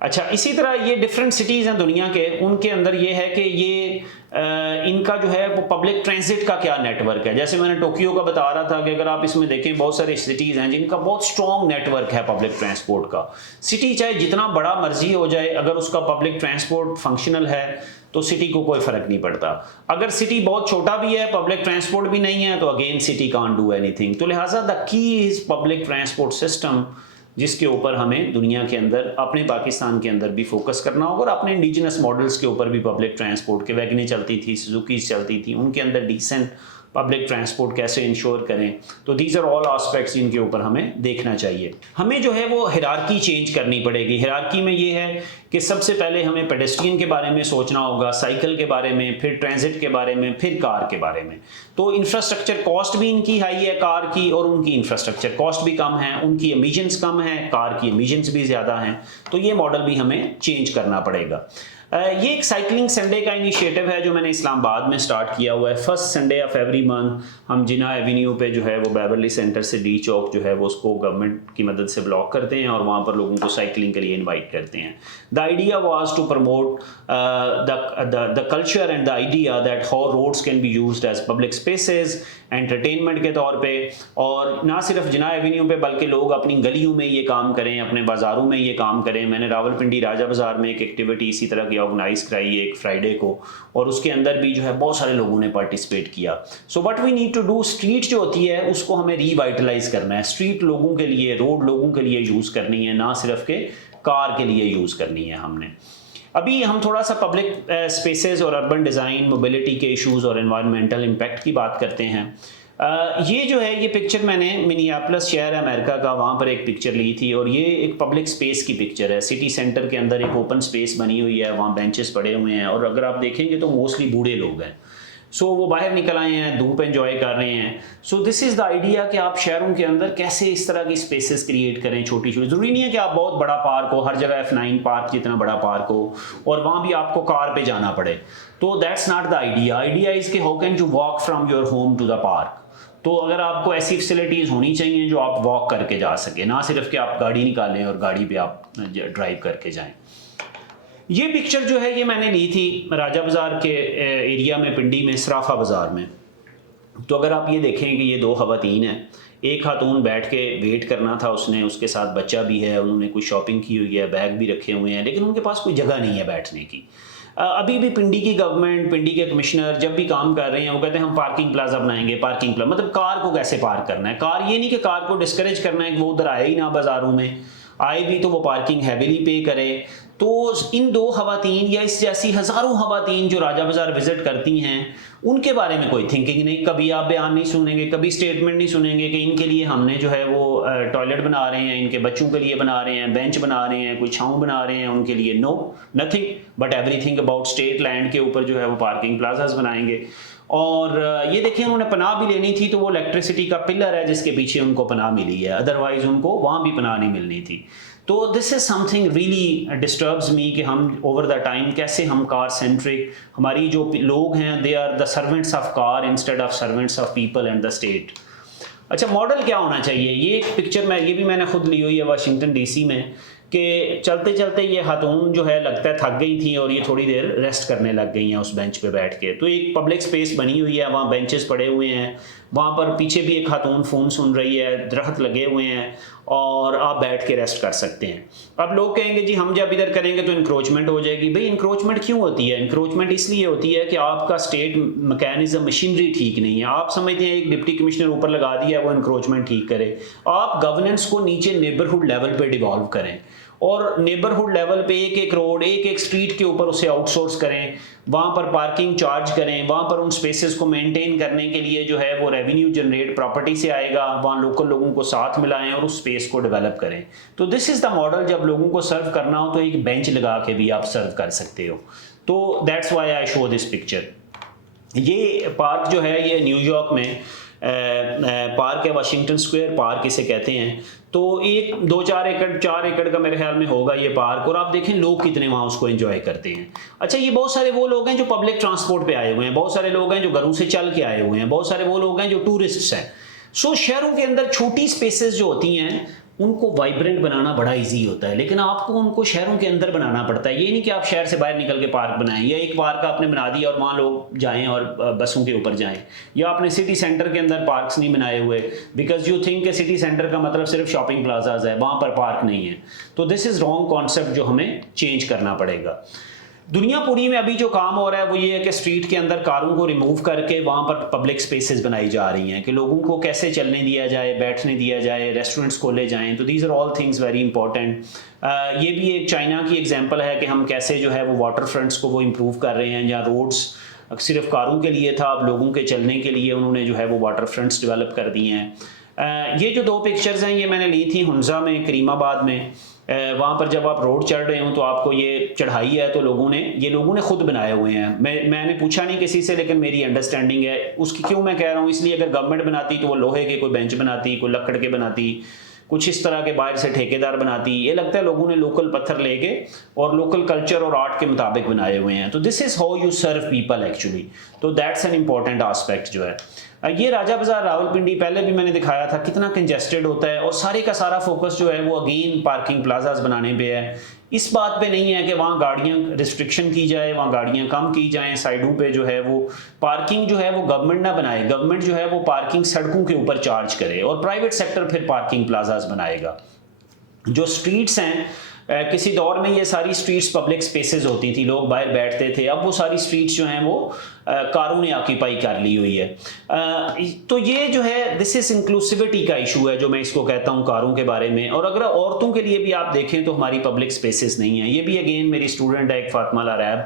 اچھا، اسی طرح یہ ڈفرینٹ سٹیز ہیں دنیا کے، ان کے اندر یہ ہے کہ یہ ان کا جو ہے وہ پبلک ٹرانزٹ کا کیا نیٹ ورک ہے. جیسے میں نے ٹوکیو کا بتا رہا تھا کہ اگر آپ اس میں دیکھیں بہت سارے سٹیز ہیں جن کا بہت اسٹرانگ نیٹ ورک ہے پبلک ٹرانسپورٹ کا. سٹی چاہے جتنا بڑا مرضی ہو جائے، اگر اس کا پبلک ٹرانسپورٹ فنکشنل ہے تو سٹی کو کوئی فرق نہیں پڑتا. اگر سٹی بہت چھوٹا بھی ہے، پبلک ٹرانسپورٹ بھی نہیں ہے، تو again city can't do any thing. تو لہٰذا دا کی از پبلک ٹرانسپورٹ سسٹم، جس کے اوپر ہمیں دنیا کے اندر اپنے پاکستان کے اندر بھی فوکس کرنا ہوگا، اور اپنے انڈیجنس ماڈلس کے اوپر بھی پبلک ٹرانسپورٹ کے ویگنیں چلتی تھی، سوزوکیز چلتی تھی، ان کے اندر ڈیسنٹ پبلک ٹرانسپورٹ کیسے انشور کریں. تو دیز آر آل آسپیکٹس جن کے اوپر ہمیں دیکھنا چاہیے. ہمیں جو ہے وہ ہیرارکی چینج کرنی پڑے گی. ہیرارکی میں یہ ہے کہ سب سے پہلے ہمیں پیڈسٹرین کے بارے میں سوچنا ہوگا، سائیکل کے بارے میں، پھر ٹرانزٹ کے بارے میں، پھر کار کے بارے میں. تو انفراسٹرکچر کاسٹ بھی ان کی ہائی ہے کار کی، اور ان کی انفراسٹرکچر کاسٹ بھی کم ہے، ان کی ایمیشنز کم ہیں، کار کی ایمیشنز بھی زیادہ ہیں. تو یہ ماڈل بھی ہمیں چینج کرنا پڑے گا. یہ ایک سائیکلنگ سنڈے کا انیشیٹو ہے جو میں نے اسلام آباد میں سٹارٹ کیا ہوا ہے. First Sunday off every month ہم جناح ایونیو پہ جو ہے وہ بیورلی سینٹر سے ڈی چوک جو ہے وہ اس کو گورنمنٹ کی مدد سے بلاک کرتے ہیں، اور وہاں پر لوگوں کو سائیکلنگ کے لیے انوائٹ کرتے ہیں. The idea was to promote the culture and the idea that how roads can be used as public spaces entertainment کے طور پہ. اور نہ صرف جناح ایونیو پہ بلکہ لوگ اپنی گلیوں میں یہ کام کریں، اپنے بازاروں میں یہ کام کریں. میں نے راولپنڈی راجہ بازار میں ایک ایکٹیویٹی اسی طرح کی آرگنائز کرائی ہے ایک فرائیڈے کو، اور اس کے اندر بھی جو ہے بہت سارے لوگوں نے پارٹیسپیٹ کیا. So what we need to do, street جو ہوتی ہے اس کو ہمیں ری وائٹلائز کرنا ہے. اسٹریٹ لوگوں کے لیے، روڈ لوگوں کے لیے یوز کرنی ہے، نہ صرف کہ کار کے لیے یوز کرنی ہے ہم نے. ابھی ہم تھوڑا سا پبلک اسپیسز اور اربن ڈیزائن، موبلٹی کے ایشوز اور انوائرمنٹل امپیکٹ کی بات کرتے ہیں. یہ جو ہے یہ پکچر میں نے منیاپولس شہر ہے امریکہ کا، وہاں پر ایک پکچر لی تھی، اور یہ ایک پبلک سپیس کی پکچر ہے. سٹی سینٹر کے اندر ایک اوپن سپیس بنی ہوئی ہے، وہاں بینچز پڑے ہوئے ہیں، اور اگر آپ دیکھیں گے تو موسٹلی بوڑھے لوگ ہیں. سو وہ باہر نکل آئے ہیں، دھوپ انجوائے کر رہے ہیں. سو دس از دا آئیڈیا کہ آپ شہروں کے اندر کیسے اس طرح کی اسپیسز کریٹ کریں چھوٹی چھوٹی. ضروری نہیں ہے کہ آپ بہت بڑا پارک ہو، ہر جگہ F9 پارک جتنا بڑا پارک ہو اور وہاں بھی آپ کو کار پہ جانا پڑے. تو that's not the idea. Idea is کہ how can you walk from your home to the park. تو اگر آپ کو ایسی فیسلٹیز ہونی چاہیے جو آپ واک کر کے جا سکیں، نہ صرف کہ آپ گاڑی نکالیں اور گاڑی پہ آپ ڈرائیو کر کے جائیں. یہ پکچر جو ہے یہ میں نے لی تھی راجہ بازار کے ایریا میں، پنڈی میں، سرافہ بازار میں. تو اگر آپ یہ دیکھیں کہ یہ دو خواتین ہیں، ایک خاتون بیٹھ کے ویٹ کرنا تھا، اس کے ساتھ بچہ بھی ہے، انہوں نے کوئی شاپنگ کی ہوئی ہے، بیگ بھی رکھے ہوئے ہیں، لیکن ان کے پاس کوئی جگہ نہیں ہے بیٹھنے کی. ابھی بھی پنڈی کی گورنمنٹ، پنڈی کے کمشنر جب بھی کام کر رہے ہیں وہ کہتے ہیں ہم پارکنگ پلازا بنائیں گے. پارکنگ پلازا مطلب کار کو کیسے پارک کرنا ہے. کار یہ نہیں کہ کار کو ڈسکریج کرنا ہے کہ وہ ادھر آئے ہی نہ، بازاروں میں آئے بھی تو وہ پارکنگ ہیویلی پے کرے. تو ان دو خواتین یا اس جیسی ہزاروں خواتین جو راجہ بازار وزٹ کرتی ہیں، ان کے بارے میں کوئی تھنکنگ نہیں. کبھی آپ بیان نہیں سنیں گے، کبھی اسٹیٹمنٹ نہیں سنیں گے کہ ان کے لیے ہم نے جو ہے وہ ٹوائلٹ بنا رہے ہیں، ان کے بچوں کے لیے بنا رہے ہیں، بینچ بنا رہے ہیں، کوئی چھاؤں بنا رہے ہیں ان کے لیے. No nothing but everything about state land کے اوپر جو ہے وہ پارکنگ پلازاز بنائیں گے. اور یہ دیکھیں انہوں نے پناہ بھی لینی تھی تو وہ الیکٹریسٹی کا پلر ہے جس کے پیچھے ان کو پناہ ملی ہے، ادروائز ان کو وہاں بھی پناہ نہیں ملنی تھی. تو this is some thing really disturbs می کہ ہم اوور دا ٹائم کیسے ہم کار سینٹرک، ہماری جو لوگ ہیں they are the servants of car instead of servants of people and the state. اچھا ماڈل کیا ہونا چاہیے؟ یہ ایک پکچر یہ بھی میں نے خود لی ہوئی ہے واشنگٹن ڈی سی میں، کہ چلتے چلتے یہ خاتون جو ہے لگتا ہے تھک گئی تھیں اور یہ تھوڑی دیر ریسٹ کرنے لگ گئی ہیں اس بینچ پہ بیٹھ کے. تو ایک پبلک سپیس بنی ہوئی ہے، وہاں بینچز پڑے ہوئے ہیں، وہاں پر پیچھے بھی ایک خاتون فون سن رہی ہے، درخت لگے ہوئے ہیں اور آپ بیٹھ کے ریسٹ کر سکتے ہیں. اب لوگ کہیں گے جی ہم جب ادھر کریں گے تو انکروچمنٹ ہو جائے گی. بھئی انکروچمنٹ کیوں ہوتی ہے؟ انکروچمنٹ اس لیے ہوتی ہے کہ آپ کا اسٹیٹ میکینزم مشینری ٹھیک نہیں ہے. آپ سمجھتے ہیں ایک ڈپٹی کمشنر اوپر لگا دیا وہ انکروچمنٹ ٹھیک کرے. آپ گورننس کو نیچے نیبرہڈ لیول پہ ڈیوالو کریں اور نیبرہڈ لیول پہ ایک ایک روڈ ایک ایک اسٹریٹ کے اوپر اسے آؤٹ سورس کریں، وہاں پر پارکنگ چارج کریں، وہاں پر ان سپیسز کو مینٹین کرنے کے لیے جو ہے وہ ریونیو جنریٹ پراپرٹی سے آئے گا، وہاں لوکل لوگوں کو ساتھ ملائیں اور اس سپیس کو ڈیولپ کریں. تو دس از دا ماڈل. جب لوگوں کو سرو کرنا ہو تو ایک بینچ لگا کے بھی آپ سرو کر سکتے ہو. تو that's why I show this picture. یہ پارک جو ہے یہ نیو یارک میں پارک ہے، واشنگٹن اسکوائر پارک اسے کہتے ہیں. تو ایک 4 ایکڑ کا میرے خیال میں ہوگا یہ پارک، اور آپ دیکھیں لوگ کتنے وہاں اس کو انجوائے کرتے ہیں. اچھا یہ بہت سارے وہ لوگ ہیں جو پبلک ٹرانسپورٹ پہ آئے ہوئے ہیں، بہت سارے لوگ ہیں جو گھروں سے چل کے آئے ہوئے ہیں، بہت سارے وہ لوگ ہیں جو ٹورسٹس ہیں. سو شہروں کے اندر چھوٹی سپیسز جو ہوتی ہیں ان کو وائبرنٹ بنانا بڑا ایزی ہوتا ہے، لیکن آپ کو ان کو شہروں کے اندر بنانا پڑتا ہے. یہ نہیں کہ آپ شہر سے باہر نکل کے پارک بنائیں، یا ایک پارک آپ نے بنا دیا اور وہاں لوگ جائیں اور بسوں کے اوپر جائیں، یا آپ نے سٹی سینٹر کے اندر پارکس نہیں بنائے ہوئے بیکاز یو تھنک کہ سٹی سینٹر کا مطلب صرف شاپنگ پلازاز ہے، وہاں پر پارک نہیں ہے. تو دس از رانگ کانسیپٹ جو ہمیں چینج کرنا پڑے گا. دنیا پوری میں ابھی جو کام ہو رہا ہے وہ یہ ہے کہ اسٹریٹ کے اندر کاروں کو ریموو کر کے وہاں پر پبلک سپیسز بنائی جا رہی ہیں کہ لوگوں کو کیسے چلنے دیا جائے، بیٹھنے دیا جائے، ریسٹورنٹس کھولے جائیں. تو these are all things very important. یہ بھی ایک چائنا کی ایگزامپل ہے کہ ہم کیسے جو ہے وہ واٹر فرنٹس کو وہ امپروو کر رہے ہیں، جہاں روڈس صرف کاروں کے لیے تھا اب لوگوں کے چلنے کے لیے انہوں نے جو ہے وہ واٹر فرنٹس ڈیولپ کر دی ہیں. یہ جو 2 پکچرز ہیں یہ میں نے لی تھی ہنزا میں، کریم آباد میں. وہاں پر جب آپ روڈ چڑھ رہے ہوں تو آپ کو یہ چڑھائی ہے تو لوگوں نے خود بنائے ہوئے ہیں. میں نے پوچھا نہیں کسی سے، لیکن میری انڈرسٹینڈنگ ہے اس کی. کیوں میں کہہ رہا ہوں؟ اس لیے اگر گورنمنٹ بناتی تو وہ لوہے کے کوئی بینچ بناتی، کوئی لکڑ کے بناتی، کچھ اس طرح کے باہر سے ٹھیکیدار بناتی. یہ لگتا ہے لوگوں نے لوکل پتھر لے کے اور لوکل کلچر اور آرٹ کے مطابق بنائے ہوئے ہیں. تو this is how you serve people actually. تو دیٹس این امپورٹنٹ آسپیکٹ جو ہے. یہ راجہ بازار راولپنڈی پہلے بھی میں نے دکھایا تھا کتنا کنجسٹڈ ہوتا ہے، اور سارے کا سارا فوکس جو ہے وہ اگین پارکنگ پلازاز بنانے پہ ہے. اس بات پہ نہیں ہے کہ وہاں گاڑیاں ریسٹرکشن کی جائے، وہاں گاڑیاں کم کی جائیں. سائڈوں پہ جو ہے وہ پارکنگ جو ہے وہ گورنمنٹ نہ بنائے، گورنمنٹ جو ہے وہ پارکنگ سڑکوں کے اوپر چارج کرے اور پرائیویٹ سیکٹر پھر پارکنگ پلازاز بنائے گا. جو اسٹریٹس ہیں کسی دور میں یہ ساری اسٹریٹس پبلک سپیسز ہوتی تھی، لوگ باہر بیٹھتے تھے. اب وہ ساری اسٹریٹس جو ہیں وہ کاروں نے آکیپائی کر لی ہوئی ہے. تو یہ جو ہے دس از انکلوسیوٹی کا ایشو ہے جو میں اس کو کہتا ہوں کاروں کے بارے میں. اور اگر عورتوں کے لیے بھی آپ دیکھیں تو ہماری پبلک سپیسز نہیں ہیں. یہ بھی اگین میری اسٹوڈنٹ ہے ایک فاطمہ لاریب،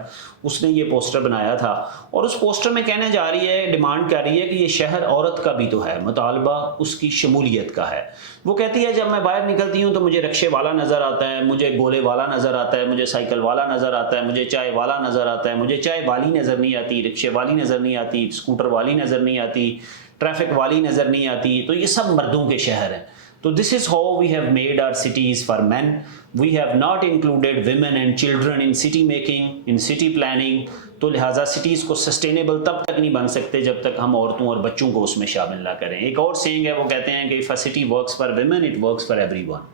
اس نے یہ پوسٹر بنایا تھا اور اس پوسٹر میں کہنے جا رہی ہے، ڈیمانڈ کر رہی ہے کہ یہ شہر عورت کا بھی تو ہے، مطالبہ اس کی شمولیت کا ہے. وہ کہتی ہے جب میں باہر نکلتی ہوں تو مجھے رکشے والا نظر آتا ہے، مجھے گولے والا نظر آتا ہے، مجھے سائیکل والا نظر آتا ہے، مجھے چائے والا نظر آتا ہے، مجھے چائے والی نظر نہیں آتی، رکشے والی نظر نہیں آتی، اسکوٹر والی نظر نہیں آتی، ٹریفک والی نظر نہیں آتی. تو یہ سب مردوں کے شہر ہیں. تو this is how we have made our cities for men. We have not included women and children in city making, in city planning. تو لہٰذا سٹیز کو سسٹینیبل تب تک نہیں بن سکتے جب تک ہم عورتوں اور بچوں کو اس میں شامل نہ کریں. ایک اور سینگ ہے، وہ کہتے ہیں کہ if a city works for women it works for everyone.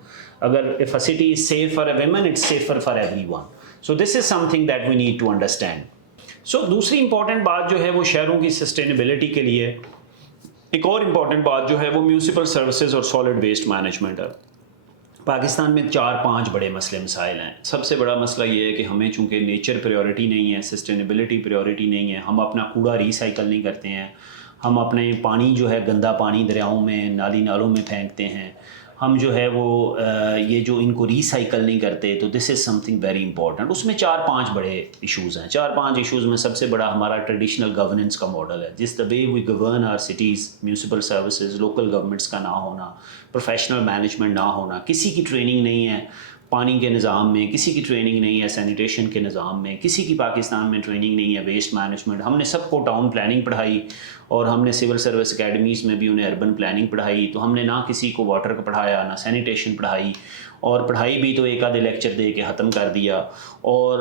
اگر if a city is safe for a woman it's safer for everyone. So this is something that we need to understand. So دوسری important بات جو ہے وہ شہروں کی sustainability کے لیے ایک اور امپورٹنٹ بات جو ہے وہ میونسپل سروسز اور سالڈ ویسٹ مینجمنٹ ہے. پاکستان میں 4-5 بڑے مسئلے مسائل ہیں. سب سے بڑا مسئلہ یہ ہے کہ ہمیں چونکہ نیچر پریورٹی نہیں ہے، سسٹینیبلٹی پریورٹی نہیں ہے، ہم اپنا کوڑا ریسائیکل نہیں کرتے ہیں، ہم اپنے پانی جو ہے گندا پانی دریاؤں میں نالی نالوں میں پھینکتے ہیں، ہم جو ہے وہ یہ جو ان کو ریسائیکل نہیں کرتے. تو this is some thing very important. اس میں 4-5 بڑے ایشوز ہیں. 4-5 ایشوز میں سب سے بڑا ہمارا ٹریڈیشنل گورننس کا ماڈل ہے. جس the way we govern our cities, municipal services, local governments کا نہ ہونا، پروفیشنل مینجمنٹ نہ ہونا، کسی کی ٹریننگ نہیں ہے. پانی کے نظام میں کسی کی ٹریننگ نہیں ہے، سینیٹیشن کے نظام میں کسی کی پاکستان میں ٹریننگ نہیں ہے، ویسٹ مینجمنٹ ہم نے سب کو ٹاؤن پلاننگ پڑھائی، اور ہم نے سول سروس اکیڈمیز میں بھی انہیں اربن پلاننگ پڑھائی، تو ہم نے نہ کسی کو واٹر کا پڑھایا نہ سینیٹیشن پڑھائی، اور پڑھائی بھی تو ایک آدھے لیکچر دے کے ختم کر دیا۔ اور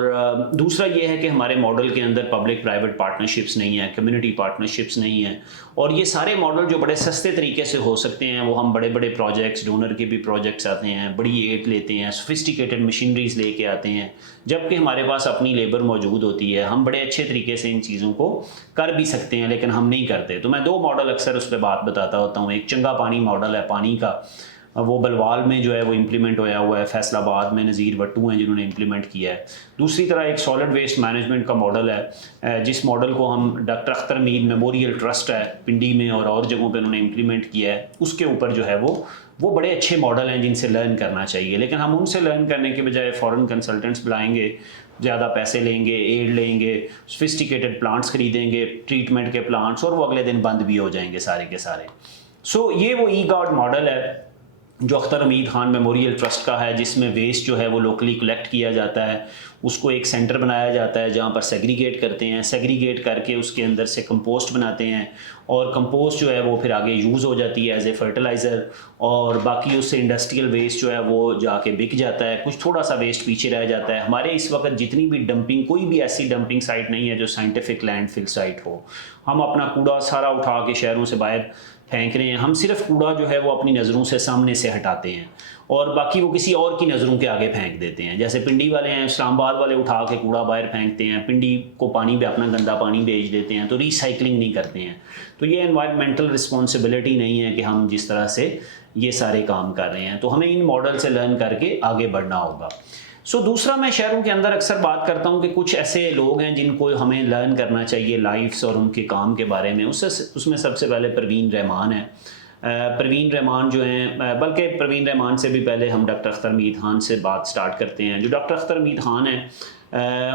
دوسرا یہ ہے کہ ہمارے ماڈل کے اندر پبلک پرائیویٹ پارٹنرشپس نہیں ہیں، کمیونٹی پارٹنرشپس نہیں ہیں، اور یہ سارے ماڈل جو بڑے سستے طریقے سے ہو سکتے ہیں وہ ہم بڑے بڑے پروجیکٹس، ڈونر کے بھی پروجیکٹس آتے ہیں، بڑی ایڈ لیتے ہیں، سوفسٹیکیٹڈ مشینریز لے کے آتے ہیں، جبکہ ہمارے پاس اپنی لیبر موجود ہوتی ہے، ہم بڑے اچھے طریقے سے ان چیزوں کو کر بھی سکتے ہیں لیکن ہم نہیں کرتے۔ تو میں دو ماڈل اکثر اس پہ بات بتاتا ہوتا ہوں، ایک چنگا پانی ماڈل ہے پانی کا، وہ بلوال میں جو ہے وہ امپلیمنٹ ہویا ہوا ہے، فیصل آباد میں نذیر بٹو ہیں جنہوں نے امپلیمنٹ کیا ہے۔ دوسری طرح ایک سالڈ ویسٹ مینجمنٹ کا ماڈل ہے، جس ماڈل کو ہم ڈاکٹر اختر میر میموریل ٹرسٹ ہے پنڈی میں اور جگہوں پہ انہوں نے امپلیمنٹ کیا ہے، اس کے اوپر جو ہے وہ بڑے اچھے ماڈل ہیں جن سے لرن کرنا چاہیے، لیکن ہم ان سے لرن کرنے کے بجائے فورن کنسلٹنٹس بلائیں گے، زیادہ پیسے لیں گے، ایڈ لیں گے، سوفسٹیکیٹڈ پلانٹس خریدیں گے، ٹریٹمنٹ کے پلانٹس، اور وہ اگلے دن بند بھی ہو جائیں گے سارے کے سارے۔ سو یہ وہ ای گارڈ ماڈل ہے جو اختر حمید خان میموریل ٹرسٹ کا ہے، جس میں ویسٹ جو ہے وہ لوکلی کلیکٹ کیا جاتا ہے، اس کو ایک سینٹر بنایا جاتا ہے جہاں پر سیگریگیٹ کرتے ہیں، سیگریگیٹ کر کے اس کے اندر سے کمپوسٹ بناتے ہیں، اور کمپوسٹ جو ہے وہ پھر آگے یوز ہو جاتی ہے ایز اے فرٹیلائزر، اور باقی اس سے انڈسٹریل ویسٹ جو ہے وہ جا کے بک جاتا ہے، کچھ تھوڑا سا ویسٹ پیچھے رہ جاتا ہے۔ ہمارے اس وقت جتنی بھی ڈمپنگ، کوئی بھی ایسی ڈمپنگ سائٹ نہیں ہے جو سائنٹیفک لینڈ فل سائٹ ہو، ہم اپنا کوڑا سارا اٹھا کے شہروں سے باہر پھینک رہے ہیں، ہم صرف کوڑا جو ہے وہ اپنی نظروں سے سامنے سے ہٹاتے ہیں اور باقی وہ کسی اور کی نظروں کے آگے پھینک دیتے ہیں۔ جیسے پنڈی والے ہیں، اسلام آباد والے اٹھا کے کوڑا باہر پھینکتے ہیں، پنڈی کو پانی پہ اپنا گندا پانی بھیج دیتے ہیں، تو ریسائکلنگ نہیں کرتے ہیں۔ تو یہ انوائرمنٹل رسپانسبلٹی نہیں ہے کہ ہم جس طرح سے یہ سارے کام کر رہے ہیں، تو ہمیں ان ماڈل سے لرن کر کے آگے بڑھنا ہوگا۔ دوسرا میں شہروں کے اندر اکثر بات کرتا ہوں کہ کچھ ایسے لوگ ہیں جن کو ہمیں لرن کرنا چاہیے لائفس اور ان کے کام کے بارے میں، اس میں سب سے پہلے پروین رحمان ہے۔ پروین رحمان جو ہیں، بلکہ پروین رحمان سے بھی پہلے ہم ڈاکٹر اختر حمید خان سے بات سٹارٹ کرتے ہیں۔ جو ڈاکٹر اختر حمید خان ہیں،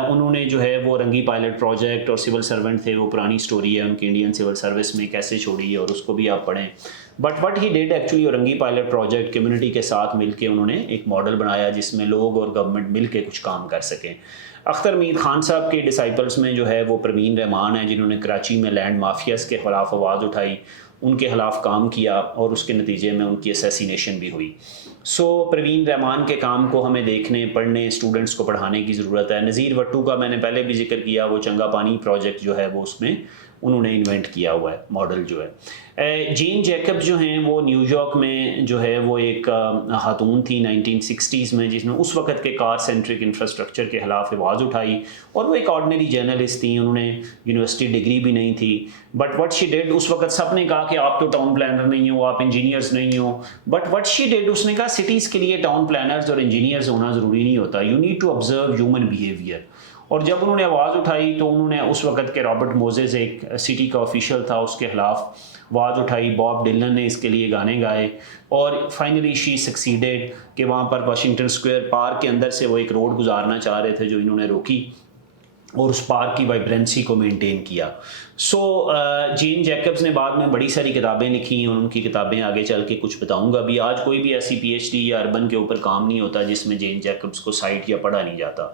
انہوں نے جو ہے وہ رنگی پائلٹ پروجیکٹ اور سول سرونٹ تھے، وہ پرانی سٹوری ہے ان کی انڈین سول سروس میں کیسے چھوڑی ہے، اور اس کو بھی آپ پڑھیں۔ But what he did actually, رنگی پائلٹ پروجیکٹ کمیونٹی کے ساتھ مل کے انہوں نے ایک ماڈل بنایا جس میں لوگ اور گورنمنٹ مل کے کچھ کام کر سکیں۔ اختر حمید خان صاحب کے ڈسائپلس میں جو ہے وہ پروین رحمان ہیں، جنہوں نے کراچی میں لینڈ مافیاز کے خلاف آواز اٹھائی، ان کے خلاف کام کیا، اور اس کے نتیجے میں ان کی اسیسینیشن بھی ہوئی۔ پروین رحمان کے کام کو ہمیں دیکھنے، پڑھنے، اسٹوڈنٹس کو پڑھانے کی ضرورت ہے۔ نذیر بٹو کا میں نے پہلے بھی ذکر کیا، وہ چنگا پانی پروجیکٹ جو ہے وہ اس میں انہوں نے انوینٹ کیا ہوا ہے ماڈل جو ہے۔ جین جیکب جو ہیں وہ نیو یارک میں جو ہے وہ ایک خاتون تھی 1960s میں، جس نے اس وقت کے کار سینٹرک انفراسٹرکچر کے خلاف آواز اٹھائی، اور وہ ایک آرڈنری جرنلسٹ تھیں، انہوں نے یونیورسٹی ڈگری بھی نہیں تھی، بٹ وٹ شی ڈیڈ، اس وقت سب نے کہا کہ آپ تو ٹاؤن پلانر نہیں ہو، آپ انجینئرز نہیں ہو، بٹ وٹ شی ڈیڈ، اس نے کہا سٹیز کے لیے ٹاؤن پلانرز اور انجینئرز ہونا ضروری نہیں ہوتا، you need to observe human behaviour. اور جب انہوں نے آواز اٹھائی تو انہوں نے اس وقت کے رابرٹ موزز ایک سٹی کا آفیشیل تھا، اس کے خلاف آواز اٹھائی، باب ڈلن نے اس کے لیے گانے گائے، اور فائنلی شی سکسیڈیڈ کہ وہاں پر واشنگٹن اسکوائر پارک کے اندر سے وہ ایک روڈ گزارنا چاہ رہے تھے جو انہوں نے روکی، اور اس پارک کی وائبرنسی کو مینٹین کیا۔ جین جیکبز نے بعد میں بڑی ساری کتابیں لکھی، اور ان کی کتابیں آگے چل کے کچھ بتاؤں گا بھی۔ آج کوئی بھی ایسی پی ایچ ڈی یا اربن کے اوپر کام نہیں ہوتا جس میں جین جیکبز کو سائٹ یا پڑھا نہیں جاتا۔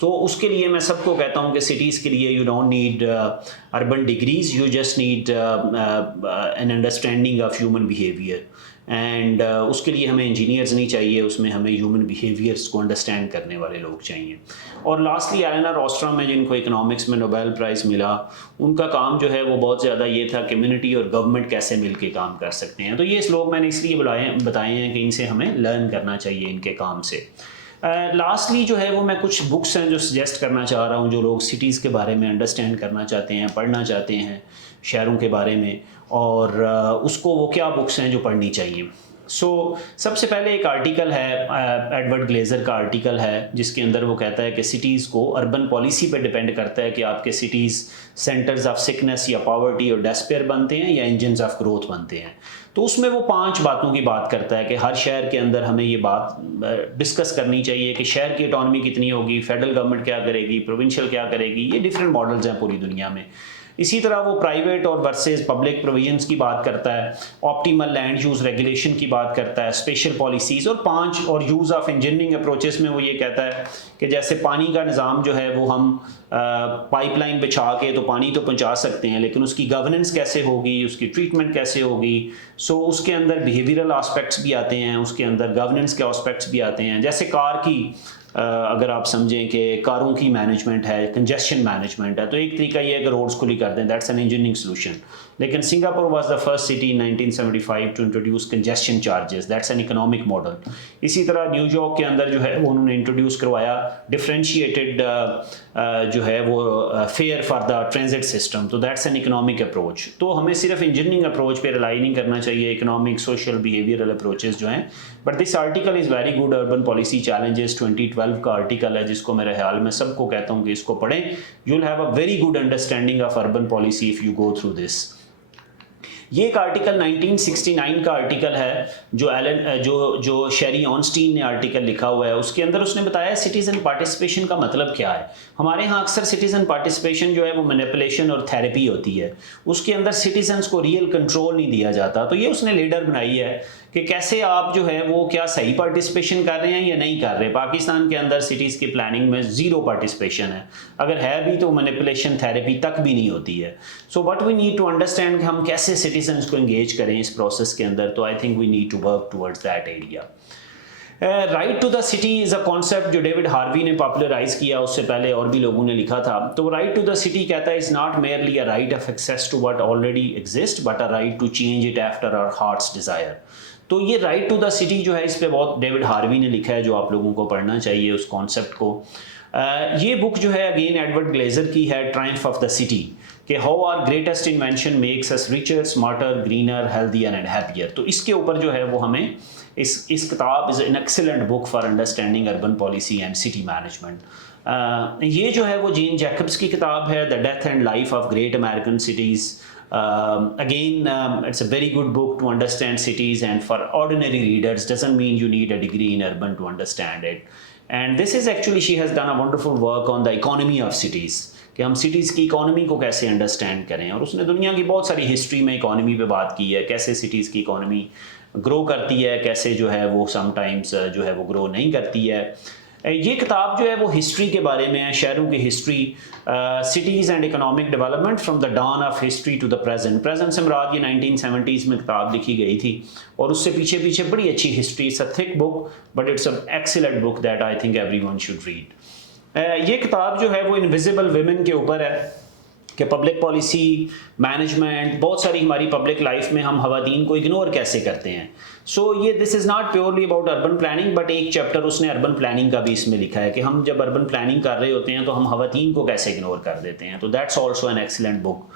تو اس کے لیے میں سب کو کہتا ہوں کہ سٹیز کے لیے you don't need urban degrees, you just need an understanding of human behaviour, and اس کے لیے ہمیں انجینئرز نہیں چاہیے، اس میں ہمیں ہیومن بیہیویئرس کو انڈرسٹینڈ کرنے والے لوگ چاہیے۔ اور لاسٹلی ایلنا روسٹرم ہے، جن کو اکنامکس میں نوبیل پرائز ملا، ان کا کام جو ہے وہ بہت زیادہ یہ تھا کمیونٹی اور گورنمنٹ کیسے مل کے کام کر سکتے ہیں۔ تو یہ لوگ میں نے اس لیے بتائے ہیں کہ ان سے ہمیں لرن کرنا چاہیے، ان کے کام سے۔ لاسٹلی جو ہے وہ میں کچھ بکس ہیں جو سجیسٹ کرنا چاہ رہا ہوں، جو لوگ سٹیز کے بارے میں انڈرسٹینڈ کرنا چاہتے ہیں، پڑھنا چاہتے ہیں شہروں کے بارے میں، اور اس کو وہ کیا بکس ہیں جو پڑھنی چاہیے۔ سب سے پہلے ایک آرٹیکل ہے، ایڈورڈ گلیزر کا آرٹیکل ہے، جس کے اندر وہ کہتا ہے کہ سٹیز کو اربن پالیسی پہ ڈیپینڈ کرتا ہے کہ آپ کے سٹیز سینٹرز آف سکنس یا پاورٹی اور ڈیسپیئر بنتے ہیں یا انجنز آف گروتھ بنتے ہیں۔ تو اس میں وہ 5 باتوں کی بات کرتا ہے کہ ہر شہر کے اندر ہمیں یہ بات ڈسکس کرنی چاہیے کہ شہر کی اٹانومی کتنی ہوگی، فیڈرل گورنمنٹ کیا کرے گی، پروونشل کیا کرے گی، یہ ڈفرینٹ ماڈلز ہیں پوری دنیا میں۔ اسی طرح وہ پرائیویٹ اور ورسز پبلک پروویژنس کی بات کرتا ہے, آپٹیمل لینڈ یوز ریگولیشن کی بات کرتا ہے, اسپیشل پالیسیز, اور 5 اور یوز آف انجینئرنگ اپروچز میں وہ یہ کہتا ہے کہ جیسے پانی کا نظام جو ہے وہ ہم پائپ لائن بچھا کے تو پانی تو پہنچا سکتے ہیں, لیکن اس کی گورننس کیسے ہوگی, اس کی ٹریٹمنٹ کیسے ہوگی. سو اس کے اندر بیہیویئرل آسپیکٹس بھی آتے ہیں, اس کے اندر گورننس کے آسپیکٹس بھی آتے ہیں. جیسے کار کی اگر آپ سمجھیں کہ کاروں کی مینجمنٹ ہے, کنجسشن مینجمنٹ ہے, تو ایک طریقہ یہ ہے کہ روڈز کھلی کر دیں, دیٹس این انجینئرنگ سولوشن. لیکن Singapore was the first city in 1975 to introduce congestion charges, that's an economic model. اسی طرح نیو یارک کے اندر جو ہے وہ انہوں نے انٹروڈیوس کروایا ڈفرینشیٹڈ جو ہے وہ fare for the transit system, تو دیٹس این اکنامک اپروچ. تو ہمیں صرف انجینئرنگ اپروچ پہ ریلائی نہیں کرنا چاہیے, اکنامک, سوشل, بیہیویئرل اپروچز جو ہیں. But this article is very good, urban policy challenges 2012 کا آرٹیکل ہے, جس کو میرے خیال میں سب کو کہتا ہوں کہ اس کو پڑھیں. You will have a very good understanding of urban policy if you go through this. یہ ایک آرٹیکل 1969 کا آرٹیکل ہے جو شیری آنسٹین نے آرٹیکل لکھا ہوا ہے. اس کے اندر اس نے بتایا سٹیزن پارٹیسپیشن کا مطلب کیا ہے. ہمارے ہاں اکثر سٹیزن پارٹیسپیشن جو ہے وہ مینیپولیشن اور تھیراپی ہوتی ہے, اس کے اندر سٹیزنس کو ریئل کنٹرول نہیں دیا جاتا. تو یہ اس نے لیڈر بنائی ہے کہ کیسے آپ جو ہے وہ کیا صحیح پارٹیسپیشن کر رہے ہیں یا نہیں کر رہے. پاکستان کے اندر سٹیز کی پلاننگ میں 0 پارٹیسپیشن ہے, اگر ہے بھی تو مینیپولیشن تھیراپی تک بھی نہیں ہوتی ہے. So what we need to understand کہ ہم کیسے سٹیزنس کو انگیج کریں اس پروسیس کے اندر. تو I think we need to work towards that area. Right to the city is a concept جو ڈیوڈ ہاروی نے پاپولرائز کیا, اس سے پہلے اور بھی لوگوں نے لکھا تھا. تو رائٹ ٹو دا سٹی کہتا ہے is not merely a right of access to what already exist but a right to change it after our heart's desire. تو یہ رائٹ ٹو دا سٹی جو ہے اس پہ بہت ڈیوڈ ہاروی نے لکھا ہے, جو آپ لوگوں کو پڑھنا چاہیے اس کانسیپٹ کو. یہ بک جو ہے اگین ایڈورڈ گلیزر کی ہے, ٹرائمف آف دا سٹی, کہ how our greatest invention makes us richer, smarter, greener, healthier and happier. تو اس کے اوپر جو ہے وہ ہمیں اس کتاب از an excellent book for understanding urban policy and city management. یہ جو ہے وہ جین جیکبس کی کتاب ہے, the death and life of great American cities. Again, it's a very good book to understand cities, and for ordinary readers doesn't mean you need a degree in urban to understand it. And this is actually, she has done a wonderful work on the economy of cities, کہ ہم cities کی economy کو کیسے understand کریں. اور اس نے دنیا کی بہت ساری ہسٹری میں اکانومی پہ بات کی ہے, کیسے سٹیز کی اکانومی گرو کرتی ہے, کیسے جو ہے وہ سم ٹائمز جو ہے وہ گرو نہیں کرتی ہے. یہ کتاب جو ہے وہ ہسٹری کے بارے میں ہے, شہروں کی history, cities and economic development from the dawn of history to the present سے مراد یہ 1970s میں کتاب لکھی گئی تھی, اور اس سے پیچھے بڑی اچھی history. It's a thick book but it's a excellent book that I think everyone should read. یہ کتاب جو ہے وہ انویزیبل ویمن کے اوپر ہے کہ پبلک پالیسی مینجمنٹ, بہت ساری ہماری پبلک لائف میں ہم خواتین کو اگنور کیسے کرتے ہیں. سو یہ this is not purely about urban planning, but ایک چیپٹر اس نے اربن پلاننگ کا بھی اس میں لکھا ہے کہ ہم جب اربن پلاننگ کر رہے ہوتے ہیں تو ہم خواتین کو کیسے اگنور کر دیتے ہیں. تو دیٹس آلسو این ایکسیلنٹ بک.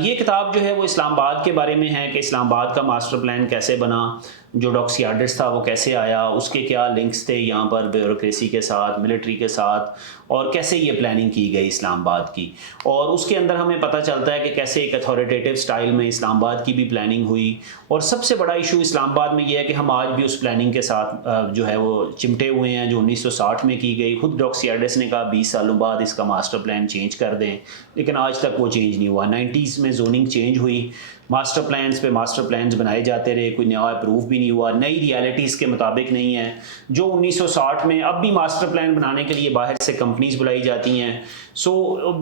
یہ کتاب جو ہے وہ اسلام آباد کے بارے میں ہے کہ اسلام آباد کا ماسٹر پلان کیسے بنا, جو ڈاکسیارڈس تھا وہ کیسے آیا, اس کے کیا لنکس تھے یہاں پر بیوروکریسی کے ساتھ, ملٹری کے ساتھ, اور کیسے یہ پلاننگ کی گئی اسلام آباد کی. اور اس کے اندر ہمیں پتہ چلتا ہے کہ کیسے ایک اتھارٹیٹیو سٹائل میں اسلام آباد کی بھی پلاننگ ہوئی. اور سب سے بڑا ایشو اسلام آباد میں یہ ہے کہ ہم آج بھی اس پلاننگ کے ساتھ جو ہے وہ چمٹے ہوئے ہیں جو 1960 میں کی گئی. خود ڈاکسیارڈس نے کہا 20 سالوں بعد اس کا ماسٹر پلان چینج کر دیں, لیکن آج تک وہ چینج نہیں ہوا. 90s میں زوننگ چینج ہوئی, ماسٹر پلانز پہ ماسٹر پلانز بنائے جاتے رہے, کوئی نیا اپروو بھی نہیں ہوا, نئی ریالٹیز کے مطابق نہیں ہے. جو 1960 میں, اب بھی ماسٹر پلان بنانے کے لیے باہر سے کمپنیز بلائی جاتی ہیں. سو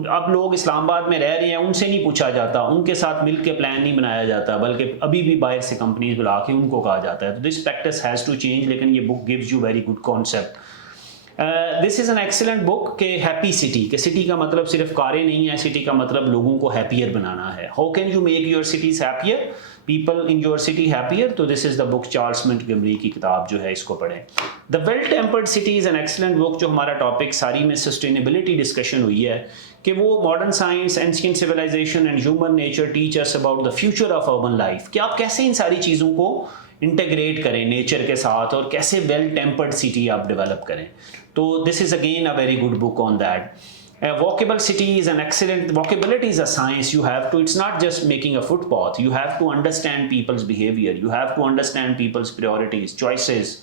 اب لوگ اسلام آباد میں رہ رہے ہیں, ان سے نہیں پوچھا جاتا, ان کے ساتھ مل کے پلان نہیں بنایا جاتا, بلکہ ابھی بھی باہر سے کمپنیز بلا کے ان کو کہا جاتا ہے. تو this practice has to change, لیکن یہ book gives you very good concept. This is an excellent book کہ ہیپی سٹی, کہ سٹی کا مطلب صرف کاریں نہیں ہے, سٹی کا مطلب لوگوں کو ہیپیئر بنانا ہے. How can you make your cities happier, people in your city happier. تو this is the book, Charles Montgomery کی کتاب جو ہے اس کو پڑھیں. The well tempered city is an excellent book. جو ہمارا ٹاپک ساری میں سسٹینیبلٹی ڈسکشن ہوئی ہے کہ وہ modern science, ancient civilisation and human nature teach us about the future of urban life, کہ آپ کیسے ان ساری چیزوں کو انٹیگریٹ کریں نیچر کے ساتھ, اور کیسے ویل ٹیمپرڈ سٹی آپ ڈیولپ کریں. تو this is again a very good book on that. Walkable city is an excellent, walkability is a science. You have to, it's not just making a footpath, you have to understand people's behavior, you have to understand people's priorities, choices,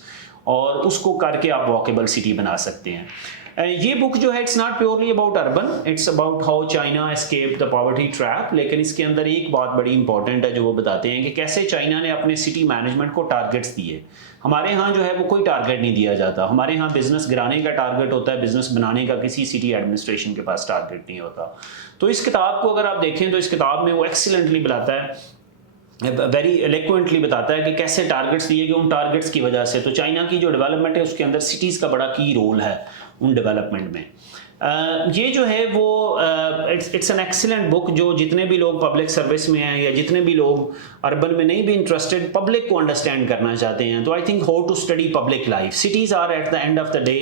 اور اس کو کر کے آپ walkable city بنا سکتے ہیں. یہ book جو ہے it's not purely about urban, it's about how China escape the poverty trap, لیکن اس کے اندر ایک بات بڑی امپورٹنٹ ہے جو وہ بتاتے ہیں کہ کیسے چائنا نے اپنے سٹی مینجمنٹ کو ٹارگٹس دیے. ہمارے ہاں جو ہے وہ کوئی ٹارگٹ نہیں دیا جاتا، ہمارے ہاں بزنس گرانے کا ٹارگٹ ہوتا ہے، بزنس بنانے کا کسی سٹی ایڈمنسٹریشن کے پاس ٹارگٹ نہیں ہوتا. تو اس کتاب کو اگر آپ دیکھیں تو اس کتاب میں وہ ایکسیلنٹلی بتاتا ہے، ویری الیکوینٹلی بتاتا ہے کہ کیسے ٹارگٹس دیے گئے، ان ٹارگٹس کی وجہ سے تو چائنا کی جو ڈیولپمنٹ ہے اس کے اندر سٹیز کا بڑا کی رول ہے ان ڈیولپمنٹ میں. یہ جو ہے وہ اٹس این ایکسیلنٹ بک جو جتنے بھی لوگ پبلک سروس میں ہیں یا جتنے بھی لوگ اربن میں نہیں بھی انٹرسٹڈ، پبلک کو انڈرسٹینڈ کرنا چاہتے ہیں، تو I think how to study public life. Cities are at the end of the day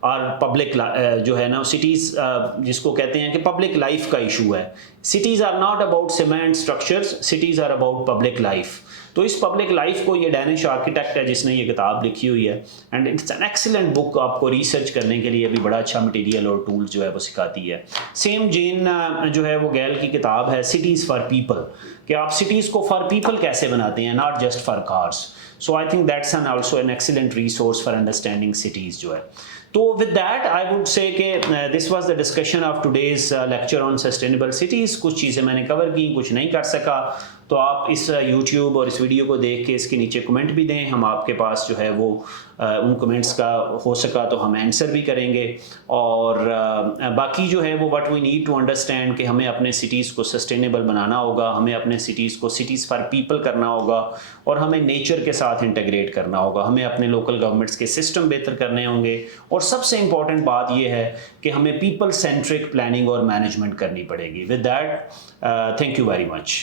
اور پبلک جو ہے نا سٹیز جس کو کہتے ہیں کہ پبلک لائف کا ایشو ہے. Cities are not about cement structures, cities are about public life. تو اس پبلک لائف کو یہ ڈینش آرکیٹیکٹ ہے جس نے یہ کتاب لکھی ہوئی ہے، اینڈ اٹس این ایکسیلنٹ بک، آپ کو ریسرچ کرنے کے لیے بھی بڑا اچھا مٹیریل اور ٹولز جو ہے وہ سکھاتی ہے. سیم جین جو ہے وہ گیل کی کتاب ہے سٹیز فار پیپل، کہ آپ سٹیز کو فار پیپل کیسے بناتے ہیں، not just for cars. So I think that's an also an excellent resource for understanding cities جو ہے. تو with that I would say کہ this was the discussion of today's lecture on sustainable cities. کچھ چیزیں میں نے کور کی، کچھ نہیں کر سکا، تو آپ اس یوٹیوب اور اس ویڈیو کو دیکھ کے اس کے نیچے کمنٹ بھی دیں، ہم آپ کے پاس جو ہے وہ ان کمنٹس کا ہو سکا تو ہم آنسر بھی کریں گے. اور باقی جو ہے وہ what we need to understand کہ ہمیں اپنے سٹیز کو سسٹینیبل بنانا ہوگا، ہمیں اپنے سٹیز کو سٹیز فار پیپل کرنا ہوگا، اور ہمیں نیچر کے ساتھ انٹیگریٹ کرنا ہوگا، ہمیں اپنے لوکل گورنمنٹس کے سسٹم بہتر کرنے ہوں گے، اور سب سے امپورٹنٹ بات یہ ہے کہ ہمیں پیپل سینٹرک پلاننگ اور مینجمنٹ کرنی پڑے گی. With that thank you very much.